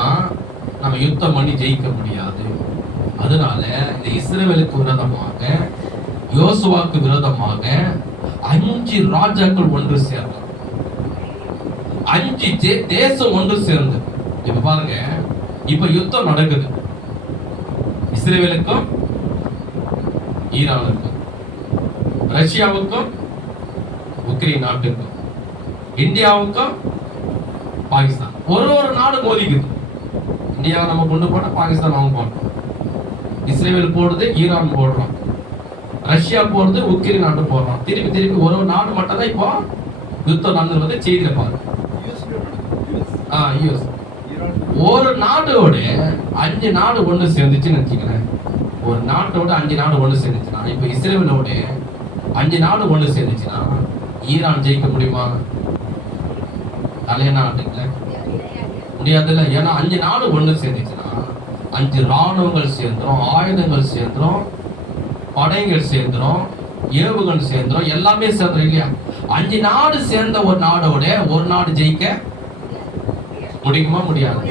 நம்ம யுத்தம் பண்ணி ஜெயிக்க முடியாது. அதனால இந்த இஸ்ரவேலுக்கு விரோதமாக, யோசுவாக்கு விரோதமாக 5 ராஜாக்கள் ஒன்று சேர்ந்தாங்க. 5 தேசம் ஒன்று சேர்ந்து, இப்ப பாருங்க, இப்ப யுத்தம் நடக்குது. இஸ்ரவேலுக்கும் ஈரானுக்கும், ரஷ்யாவுக்கும் உக்ரைன் நாட்டுக்கும், இந்தியாவுக்கும் பாகிஸ்தான். ஒரு நாடு மோதிக்குது. இந்தியாவை நம்ம கொண்டு போனா பாகிஸ்தான் அவங்க போடுறோம், இஸ்ரேல் போடுறது ஈரான் போடுறோம், ரஷ்யா போடுறது உக்ரைன் நாடு போடுறோம். திருப்பி ஒரு நாடு மட்டும் தான் இப்போ யுத்தம் நடந்துருவது செய்தியில பாருங்க. ஒரு நாட்டோட 5 நாடு ஒண்ணு சேர்ந்துச்சுன்னு வச்சுக்கிறேன். ஒரு நாட்டோட 5 நாடு ஒண்ணு சேர்ந்துச்சுன்னா, இப்ப இஸ்ரேலோட 5 நாடு ஒண்ணு சேர்ந்துச்சுன்னா ஈரான் ஜெயிக்க முடியுமா? தலைநாட்டுல முடியாதுல்ல. ஏன்னா 5 நாடு ஒண்ணு சேர்ந்துச்சுன்னா 5 ராணுவங்கள் சேர்ந்துரும், ஆயுதங்கள் சேர்ந்துரும், படைகள் சேர்ந்துரும், ஏவுகள் சேர்ந்துரும், எல்லாமே சேர்ந்துரும் இல்லையா? 5 நாடு சேர்ந்த ஒரு நாடோட ஒரு நாடு ஜெயிக்க முடியுமா? முடியாது,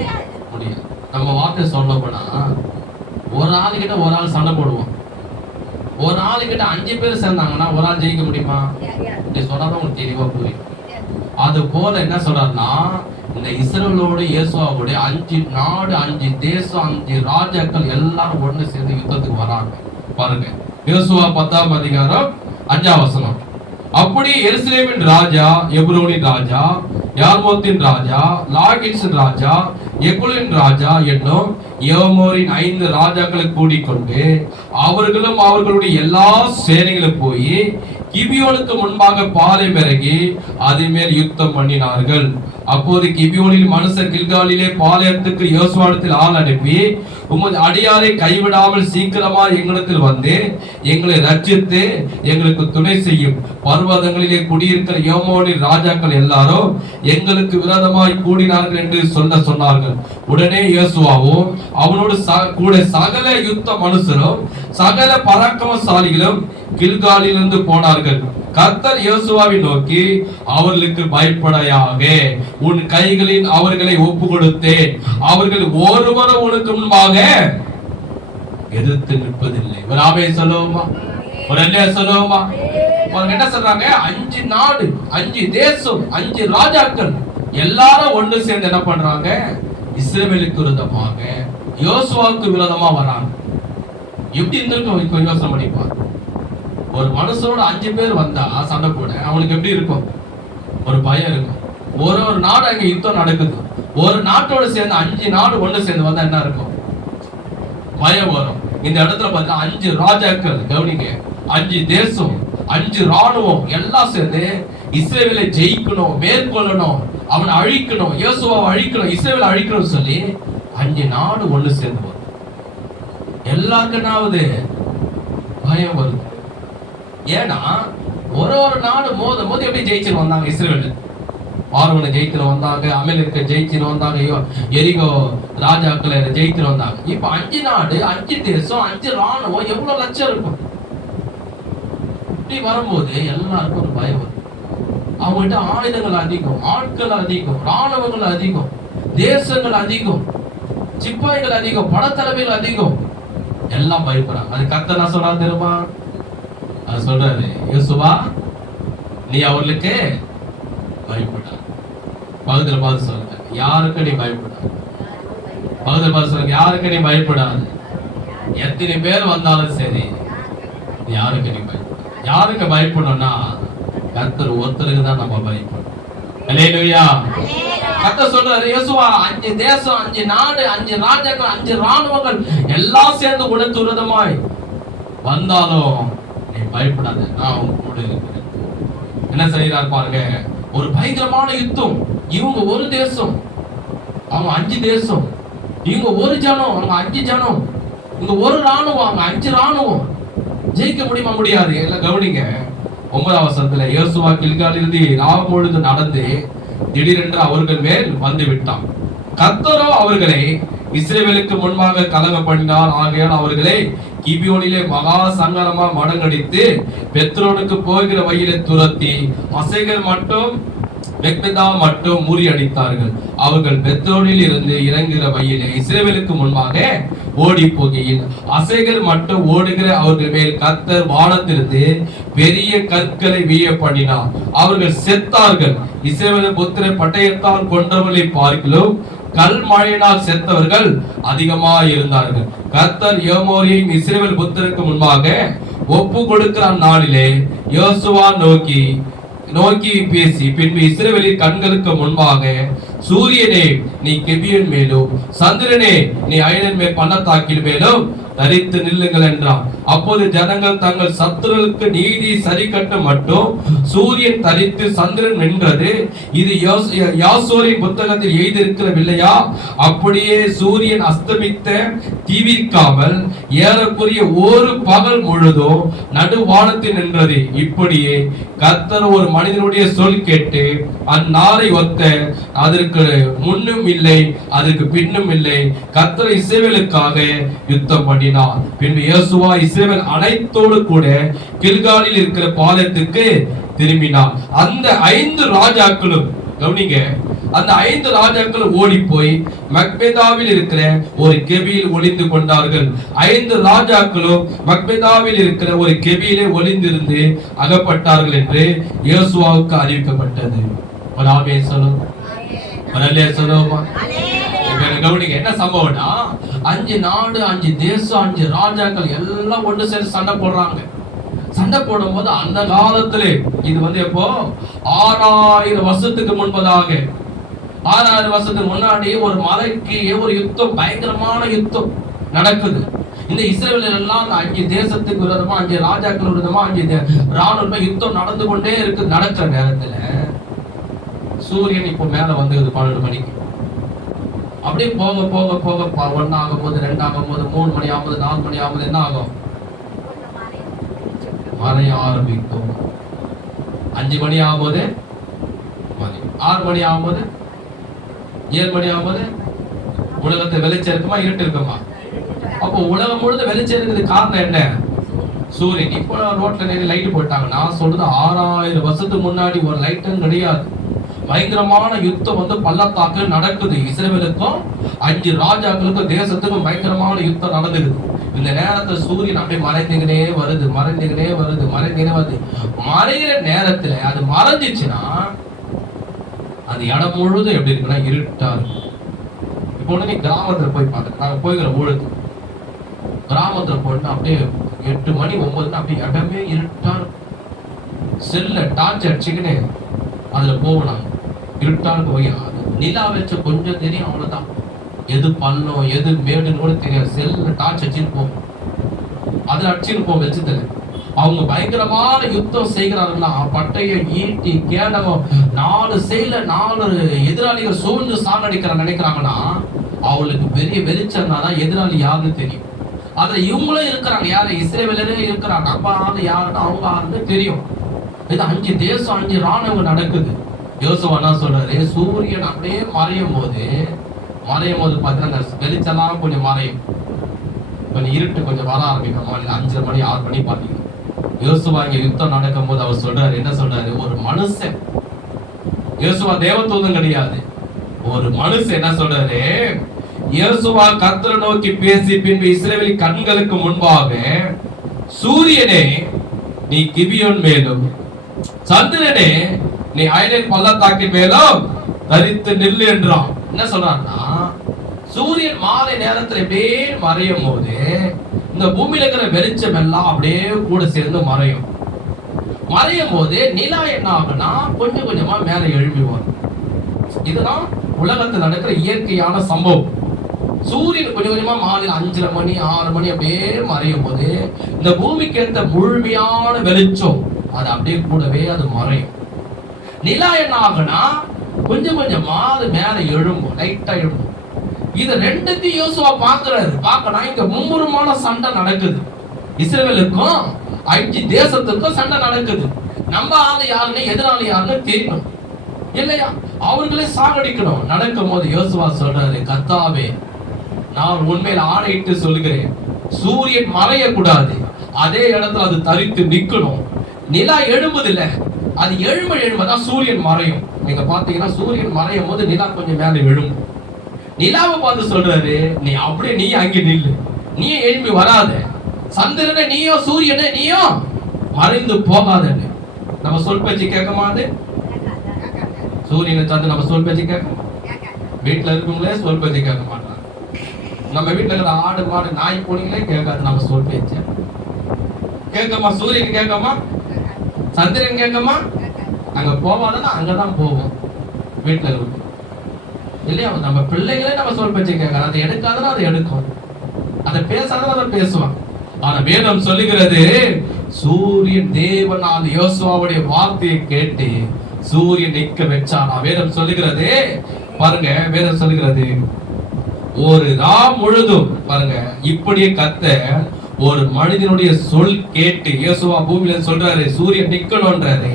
முடியாது. நம்ம வார்த்தை சொல்ல போனா ஒரு ஆளுகிட்ட ஒரு ஆள் சண்டை போடுவோம், ஒரு ஆளுகிட்ட 5 பேர் சேர்ந்தாங்கன்னா ஒரு ஆள் ஜெயிக்க முடியுமா? இப்படி சொன்னாதான் உங்களுக்கு தெளிவா புரியும். அது போல என்ன சொல்றாருன்னா, இந்த இஸ்ரவேலோட இயேசுவோட 5 நாடு, 5 தேசம், 5 ராஜாக்கள் எல்லாரும் ஒண்ணு சேர்ந்து யுத்தத்துக்கு வராங்க பாருங்க. யோசுவா 10ஆம் அதிகாரம் 5ஆம் வசனம். அப்படி எருசலேமின் ராஜா, எப்ரோனின் ராஜா, யார்மோத்தின் ராஜா, லாகிஷின் ராஜா, எகுலின் ராஜா என்னும் ஏமோரின் 5 ராஜாக்களை கூடிக்கொண்டு அவர்களும் அவர்களுடைய எல்லா சேனைகளும் போய் கிபியோனுக்கு முன்பாக பாளையம் இறங்கி அதன் மேல் யுத்தம் பண்ணினார்கள். அப்போது கிபியோனில் மனுஷர் கில்காலிலே பாளையத்துக்கு யோசுவாவிடத்தில் ஆள் அனுப்பி, உமது அடியாரை கைவிடாமல் சீக்கிரமா எங்களிடத்தில் வந்து எங்களை ரட்சித்து எங்களுக்கு துணை செய்யும். பர்வதங்களிலே குடியிருக்கிற ஏமோரின் ராஜாக்கள் எல்லாரும் எங்களுக்கு விரோதமாய் கூடினார்கள் என்று சொன்னார்கள். உடனே யோசுவாவும் அவனோடு கூட சகல யுத்த மனுஷரும் சகல பராக்கிரமசாலிகளும் கில்காலிலிருந்து போனார்கள். கர்த்தர் யோசுவாவை நோக்கி, அவர்களுக்கு பயப்படாயாக, உன் கைகளில் அவர்களை ஒப்பு கொடுத்தேன், அவர்கள் ஒருவரும் உனக்கு முன்பாக எதிர்த்து நிற்பதில்லை. ஒரு ஆமென் சொல்லுவோமா? ஒரு அல்லேலூயா சொல்லுவோமா? என்ன சொல்றாங்க? 5 நாடு, 5 தேசம், 5 ராஜாக்கள் எல்லாரும் ஒன்று சேர்ந்து என்ன பண்றாங்க? இஸ்ரவேலுக்கு விரோதமாக, யோசுவாவுக்கு விரோதமா வராங்க. எப்படி இருந்திருக்கும் யோசனை பண்ணிப்பார். ஒரு மனுஷனோட 5 பேர் வந்தா சண்டை போட அவனுக்கு எப்படி இருக்கும்? ஒரு பயம் இருக்கும். ஒரு நாடு அங்க யுத்தம் நடக்குது, ஒரு நாட்டோட சேர்ந்து 5 நாடு ஒண்ணு சேர்ந்து வந்தா என்ன இருக்கும்? பயம் வரும். இந்த இடத்துல பார்த்தா 5 ராஜாக்கள், கவனிங்க, 5 தேசம், 5 ராணுவம் எல்லாம் சேர்ந்து இஸ்ரவேலை ஜெயிக்கணும், மேற்கொள்ளணும், அவனை அழிக்கணும், யோசுவாவை அழிக்கணும், இஸ்ரவேலை அழிக்கணும் சொல்லி 5 நாடு ஒண்ணு சேர்ந்து வரும். எல்லாருக்குனாவது பயம் வருது. ஏன்னா ஒரு நாடு மோத எப்படி ஜெயிச்சுட்டு வந்தாங்க? இஸ்ரவேல் பார்வோனை ஜெயிச்சுட்டு வந்தாங்க, அமெரிக்கா ஜெயிச்சுட்டு வந்தாங்க, எரிகோ ராஜாக்களை ஜெயிச்சுட்டு வந்தாங்க. இப்ப 5 நாடு, 5 தேசம், 5 ராணுவம், எவ்வளவு லட்சம் இருக்கும்? இப்படி வரும்போது எல்லாருக்கும் ஒரு பயம் வரும். அவங்ககிட்ட ஆயுதங்கள் அதிகம், ஆட்கள் அதிகம், ராணுவங்கள் அதிகம், தேசங்கள் அதிகம், சிப்பாய்கள் அதிகம், படத்தலைமைகள் அதிகம், எல்லாம் பயப்படுறாங்க. அது கர்த்தர் என்ன சொல்றாரு தெரியுமா? அது சொல்றாரு, யோசுவா நீ அவர்களுக்கு பயப்பட. பகுதியில் பார்த்து சொல்லுங்க, யாருக்கு நீ பயப்பட. பகுதியில் பார்த்து சொல்லுங்க, யாருக்கு நீ பயப்படாது. எத்தனை பேர் வந்தாலும் சரி, யாருக்கு நீ பயப்பட. யாருக்கு பயப்படணும்னா கர்த்தர் ஒருத்தருக்கு தான் நம்ம பயப்படணும். அல்லேலூயா. கர்த்தர் சொல்றாரு, யோசுவா 5 தேசம், 5 நாடு, 5 ராஜாக்கள், 5 ராணுவங்கள் எல்லாம் சேர்ந்து உனக்கு விரோதமாய் வந்தாலும் நீ பயப்படாத, நான் உன் கூட இருக்கிறேன். என்ன செய்யறாரு பாருங்க, ஒரு பயங்கரமான யுத்தம். இவங்க ஒரு தேசம், அவங்க 5 தேசம், இவங்க ஒரு ஜனம், அவங்க 5 ஜனம், இவங்க ஒரு ராணுவம், அவங்க 5 ராணுவம். ஜெயிக்க முடியுமா? முடியாது. எல்லாம் கவனிங்க. 9ஆம் வசனத்துல, யோசுவா கில்காலிலிருந்து ராப்பொழுது நடந்து திடீரென்று அவர்கள் மேல் வந்து விட்டான். கர்த்தரோ அவர்களை இஸ்ரவேலுக்கு முன்பாக கலங்க பண்ணினார். ஆகையால் அவர்களை கிபியோனிலே மகா சங்கரமா மடங்கடித்து பெத்ரோனுக்கு போகிற வழியிலே துரத்தி அசேகர் மட்டும் பெத்பெதா மட்டும் முறியடித்தார்கள். அவர்கள் பெத்ரோனில் இருந்து இறங்குகிற வழியிலே இஸ்ரவேலுக்கு முன்பாக ஓடி போகையில் அசேகர் மட்டும் ஓடுகிற அவர்கள் மேல் கர்த்தர் வானத்திலிருந்து பெரிய கற்களை வீழ பண்ணினார். அவர்கள் செத்தார்கள். இஸ்ரவேல் புத்திரர் பட்டயத்தால் கொன்றவர்களை பார்க்கிலும் கல் மழையினால் செத்தவர்கள் அதிகமாக இருந்தார்கள். கர்த்தர் ஏமோரியையும் இஸ்ரவேல் புத்திரருக்கு முன்பாக ஒப்பு கொடுக்கிற நாளிலே யோசுவா நோக்கி பேசி பின்பு இஸ்ரவேலின் கண்களுக்கு முன்பாக சூரியனே நீ கெபியன் மேலும், சந்திரனே நீ அயனன் மேல் பள்ளத்தாக்கில் மேலும் தரித்து நில்லுங்கள் என்றார். அப்போது ஜனங்கள் தங்கள் சத்துருக்களுக்கு நீதி சரி கட்ட மட்டும் சூரியன் தரித்து சந்திரன் நின்றது. இது யாசோரின் புத்தகத்தில் எழுதியிருக்கிறவில்லையா? அப்படியே சூரியன் அஸ்தமித்த தீவிக்காமல் ஏறக்குறைய ஒரு பகல் முழுதும் நடுவானத்தில் நின்றது. இப்படியே கர்த்தர் ஒரு மனிதனுடைய சொல் கேட்டு அந்நாரை ஒத்த அதற்கு முன்னும் இல்லை அதற்கு பின்னும் இல்லை கர்த்தர் இஸ்ரவேலுக்காக யுத்தம் பண்ணினார். பின்பு யோசுவா இஸ்ரவேல் அனைத்தோடு கூட கில்காலில் இருக்கிற பாளையத்துக்கு திரும்பினார். அந்த 5 ராஜாக்களும் கவனிங்க, அந்த 5 ராஜாக்கள் ஓடி போய் மக்பேதாவில் இருக்கிற ஒரு கெபியில் ஒளிந்து கொண்டார்கள். 5 ராஜாக்களும் மக்பேதாவில் இருக்கிற ஒரு கெபியிலே ஒளிந்திருந்து அகப்பட்டார்கள் என்று யோசுவாவுக்கு அறிவிக்கப்பட்டது. ஒரு ஆமென் சொல்லுங்க. ஒரு அல்லேலூயா சொல்லுங்க. கவனிங்க, என்ன சம்பவம்னா 5 நாடு 5 தேசம் 5 ராஜாக்கள் எல்லாம் ஒன்று சேர்ந்து சண்டை போடுறாங்க. சண்டை போடும் போது அந்த காலத்திலே இது எப்போ 6000 வருஷத்துக்கு முன்பதாக 6000 வருஷத்துக்கு முன்னாடி ஒரு மலைக்கு ஒரு யுத்தம், பயங்கரமான யுத்தம் நடக்குது. இந்த இஸ்ரவேல் எல்லாம் அந்த 5 தேசத்துக்கு விரோதமா 5 ராஜாக்கள் விரோதமா 5 ராணுவ யுத்தம் நடந்து கொண்டே இருக்கு. நடக்கிற நேரத்துல சூரியன் இப்போ மேல வந்து 12 மணிக்கு அப்படியே போக போக போக 1 ஆகும் போது 2 ஆகும் போது 3 மணி ஆகும்போது 4 மணி ஆகும்போது என்ன ஆகும்? மறைய ஆரம்பிக்கும். 5 மணி ஆகும்போது 6 மணி ஆகும்போது 7 மணி ஆகும்போது உலகத்தை வெளிச்சம் இருக்குமா இருட்டு இருக்குமா? அப்போ உலகம் முழுது வெளிச்சம் இருக்குது. காரணம் என்ன? சூரியன். இப்போ ரோட்ல நிறைய லைட் போட்டாங்க. நான் சொல்றது 6000 வருஷத்துக்கு முன்னாடி ஒரு லைட்டும் கிடையாது. பயங்கரமான யுத்தம் பள்ளத்தாக்கு நடக்குது. இஸ்ரவேலுக்கும் 5 ராஜாக்களுக்கும் தேசத்துக்கும் பயங்கரமான யுத்தம் நடந்துக்குது. இந்த நேரத்துல சூரியன் அப்படியே மறைந்துகினே வருது. மறைகிற நேரத்துல அது மறைஞ்சிச்சுன்னா அந்த இடம் முழுதும் எப்படி இருக்குன்னா இருட்டா இருக்கும். இப்போ உடனே கிராமத்துல போய் பார்த்து நாங்க போய்கிற பொழுது கிராமத்துல போயிட்டு அப்படியே 8 மணி 9 அப்படியே இடமே இருட்டா இருக்கும். செல்ல டார்ச் அடிச்சுக்கினே அதுல போகணும். இருட்டான போய் நிலா வச்ச கொஞ்சம் தெரியும், அவ்வளவுதான். எது பள்ளம் எது மேடுன்னு கூட தெரியாது. செல்ல டார்ச் அடிச்சுன்னு போகும். அதுல அடிச்சுன்னு போகும் வச்சதுல. அவங்க பயங்கரமான யுத்தம் செய்கிறார்களா, பட்டையை ஈட்டி கேடகம் 4 சைடுல 4 எதிராளிகள் சூழ்ந்து சாகடிக்கிற நினைக்கிறாங்கன்னா அவங்களுக்கு பெரிய வெளிச்சம் தான் எதிராளி யாருன்னு தெரியும். அதுல இவங்களும் இருக்கிறாங்க. யாரு? இஸ்ரவேலரே இருக்கிறாங்க. அப்ப ஆளு யாருன்னா அவங்க ஆளுன்னு தெரியும். இது 5 தேசம் 5 ராணுவம் நடக்குது. யோசுவா என்ன சொல்றாரு? சூரியன் அப்படியே மறையும் போது பாத்தீங்கன்னா வெளிச்செல்லாம் கொஞ்சம் மறையும், கொஞ்சம் இருட்டு கொஞ்சம் வர ஆரம்பிக்கும். 5 மணி 6 மணி பாத்தீங்கன்னா யோசுவா இங்க யுத்தம் நடக்கும் போது அவர் சொல்றாரு, என்ன சொல்றாரு? ஒரு மனுஷன், யோசுவா தேவதூதன் கிடையாது, ஒரு மனுஷன் என்ன சொல்றாரு? யோசுவா கர்த்தரை நோக்கி பேசி பின்பு இஸ்ரவேலின் கண்களுக்கு முன்பாக சூரியனே நீ கிபியோன் மேலும், சந்திரனே நீ அயனன் பள்ளத்தாக்கின் மேலும் தரித்து நில்லு என்றான். என்ன சொல்றான்னா, சூரியன் மாலை நேரத்துல அப்படியே மறையும் போது இந்த பூமியில இருக்கிற வெளிச்சம் எல்லாம் அப்படியே கூட சேர்ந்து மறையும் போது நிலா என்ன ஆகுனா கொஞ்சம் கொஞ்சமா மேல எழும்பி வரும். இதுதான் உலகத்தில் நடக்கிற இயற்கையான சம்பவம். சூரியன் கொஞ்சம் கொஞ்சமா மாலை 5 மணி 6 மணி அப்படியே மறையும் போது இந்த பூமிக்கு ஏற்ற முழுமையான வெளிச்சம் அது அப்படியே கூடவே அது மறையும். நிலா என்ன ஆகுனா கொஞ்சம் கொஞ்சமா அது மேல எழும்பும், லைட்டா எழும்பும். இது ரெண்டுத்தையும் யோசுவா பார்க்கறாரு. இங்க மும்முரமான சண்டை நடக்குது. இஸ்ரவேலுக்கும் 5 தேசத்துக்கும் சண்டை நடக்குது. நம்ம ஆளு யாருன்னு எதிராளி யாருன்னு தெரியணும் இல்லையா? அவர்களே சாகடிக்கணும். நடக்கும் போது யோசுவா சொல்றாரு, கர்த்தாவே நான் உண்மையில ஆணையிட்டு சொல்கிறேன், சூரியன் மறையக்கூடாது, அதே இடத்துல அது தரித்து நிக்கணும். நிலா எழும்புதில்ல, அது எழும்பதான் சூரியன் மறையும். நீங்க பாத்தீங்கன்னா சூரியன் மறையும் போது நிலா கொஞ்சம் மேல எழும்பும். நிலாவை பார்த்து சொல்றாரு, நீ அங்கே நில்லு, நீ எழும்பி வராத, சந்திரனை நீயோ சூரியனை நீயோ மறைந்து போகாதன்னு. நம்ம சொல் பேச்சு கேட்க மாட்டே, சூரியனை சார்ந்து நம்ம சொல் பேச்சு கேட்க, வீட்டுல இருக்கவங்களே சொல் பேச்சு கேட்க மாட்டாங்க. நம்ம வீட்டுல இருக்கிற ஆடு மாடு நாய் பூனைகளே கேட்காது நம்ம சொல் பேச்சு. கேட்கமா? சூரியன் கேட்கமா? சந்திரன் கேட்கமா? அங்க போவாதான் அங்கதான் போவோம். வீட்டுல இருக்கும் இல்லையா? நம்ம பிள்ளைகளே நம்ம சொல் பேச்சு கேட்கறோம். அதை எடுக்காதனா அதை எடுக்கும், அதை பேசாதான் அதை பேசுவான். ஆனா வேதம் சொல்லுகிறது, சூரியன் தேவனால் யோசுவாவுடைய வார்த்தையை கேட்டு சூரியன் நிற்க வச்சானா. வேதம் சொல்லுகிறது பாருங்க, வேதம் சொல்லுகிறது ஒரு ராம் முழுதும் பாருங்க இப்படியே கத்த ஒரு மனிதனுடைய சொல் கேட்டு யோசுவா பூமியில சொல்றாரு சூரியன் நிக்கணும்ன்றாரு.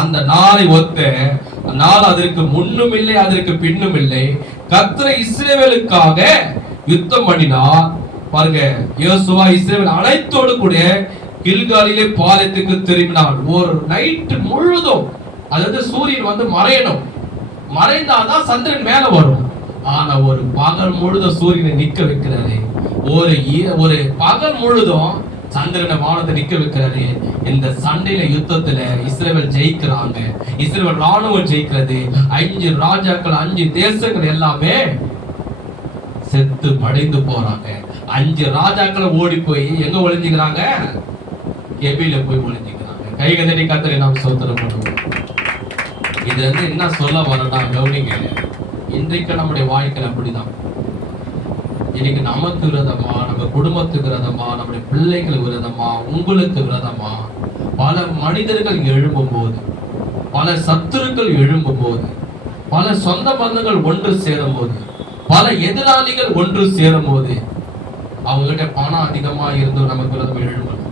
அந்த நாளை ஒத்த நாள் அதற்கு முன்னும் இல்லை அதற்கு பின்னும் இல்லை. கர்த்தர் இஸ்ரவேலுக்காக யுத்தம் பண்ணினார். பாருங்க, யோசுவா இஸ்ரவேல் அனைத்தோடு கூட கில்காலிலே பாளையத்துக்கு திரும்பினான். ஒரு நைட் முழுதும், அதாவது சூரியன் வந்து மறையணும், மறைந்தாதான் சந்திரன் மேல வரும். ஆனா ஒரு பகல் முழுதும் சூரியனை நிக்க வைக்கிறாரு. ஒரு பகல் முழுதும் சந்திரனை வானத்தை நிக்க வைக்கிறாரு. இந்த சண்டையில யுத்தத்துல இஸ்ரவேல் ஜெயிக்கிறாங்க. இஸ்ரவேல் ராணுவம் ஜெயிக்கிறது. 5 ராஜாக்கள் 5 தேசங்கள் எல்லாமே செத்து மடிந்து போறாங்க. 5 ராஜாக்களை ஓடி போய் எங்க ஒளிஞ்சுக்கிறாங்க? கெபில போய் ஒளிஞ்சுக்கிறாங்க. கைகதடி கர்த்தரை நாம் ஸ்தோத்திரம் பண்ணுவோம். இது வந்து என்ன சொல்ல வரனா கவனிங்க. இன்றைக்கு நம்முடைய வாழ்க்கையில் அப்படிதான். இன்னைக்கு நமக்கு விரதமா, நம்ம குடும்பத்துக்கு விரதமா, நம்முடைய பிள்ளைகளுக்கு விரதமா, உங்களுக்கு விரதமா பல மனிதர்கள் எழும்பும் போது, பல சத்துருக்கள் எழும்பும் போது, பல சொந்த பந்தங்கள் ஒன்று சேரும் போது, பல எதிராளிகள் ஒன்று சேரும் போது, அவங்க கிட்ட பணம் அதிகமா இருந்து நமக்கு விரதமா எழும்பலாம்,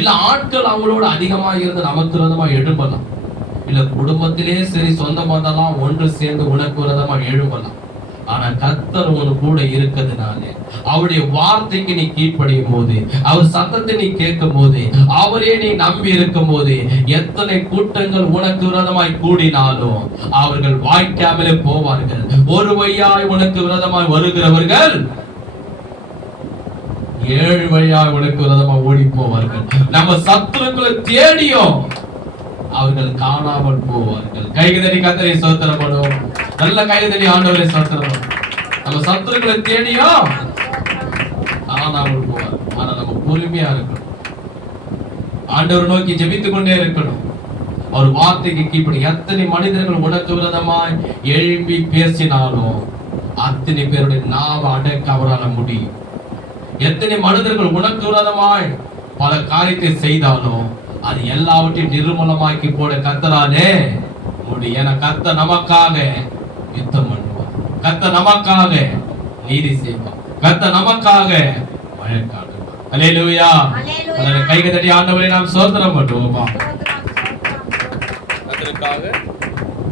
இல்ல ஆட்கள் அவங்களோட அதிகமா இருந்து நமக்கு விரதமா எழும்பலாம், இல்ல குடும்பத்திலே சரி சொந்த பந்தம்லாம் ஒன்று சேர்ந்து உனக்கு விரதமா எழும்பலாம். ஆனா கர்த்தர் உன் கூட இருக்கிறதுனால, அவருடைய வார்த்தைக்கு நீ கீழ்ப்படியும் போது, அவர் சத்தத்தை நீ கேட்கும் போது, அவரே நீ நம்பி இருக்கும் போது, எத்தனை கூட்டங்கள் உனக்கு விரதமாய் கூடினாலும் அவர்கள் வாய்க்காமலே போவார்கள். ஒரு வழியாய் உனக்கு விரதமாய் வருகிறவர்கள் 7 வழியாய் உனக்கு விரதமாய் ஓடி போவார்கள். நம்ம சத்துருக்களை தேடியும் அவர்கள் காணாமல் போவார்கள். கைகதடி கர்த்தரை ஸ்தோத்திரம் பண்ணுவோம். நல்ல கைகதடி ஆண்டவரை ஸ்தோத்திரம். நம்ம சத்துருக்களை தேடியும் காணாமல் போவார். ஆனா நம்ம பொறுமையா இருக்கணும், ஆண்டவர் நோக்கி ஜெபித்துக் கொண்டே இருக்கணும், அவர் வார்த்தைக்கு கீழ்ப்படி. எத்தனை மனிதர்கள் உனக்கு விரோதமாய் எழும்பி பேசினாலும் அத்தனை பேருடைய நாவ அடக்க அவரால் முடியும். எத்தனை மனிதர்கள் உனக்கு விரோதமாய் பல காரியத்தை செய்தாலும் அது எல்லாவற்றையும் நிர்மூலமாக்கி போட கர்த்தராலே முடியும். ஏன்னா கர்த்தர் நமக்காக யுத்தம் பண்ணுவார், கர்த்தர் நமக்காக நீதி செய்வார், கர்த்தர் நமக்காக வழக்காடுவார். அல்லேலூயா. கைகதடி ஆண்டவரை நாம் ஸ்தோத்திரம் பண்ணுவோமா? அதற்காக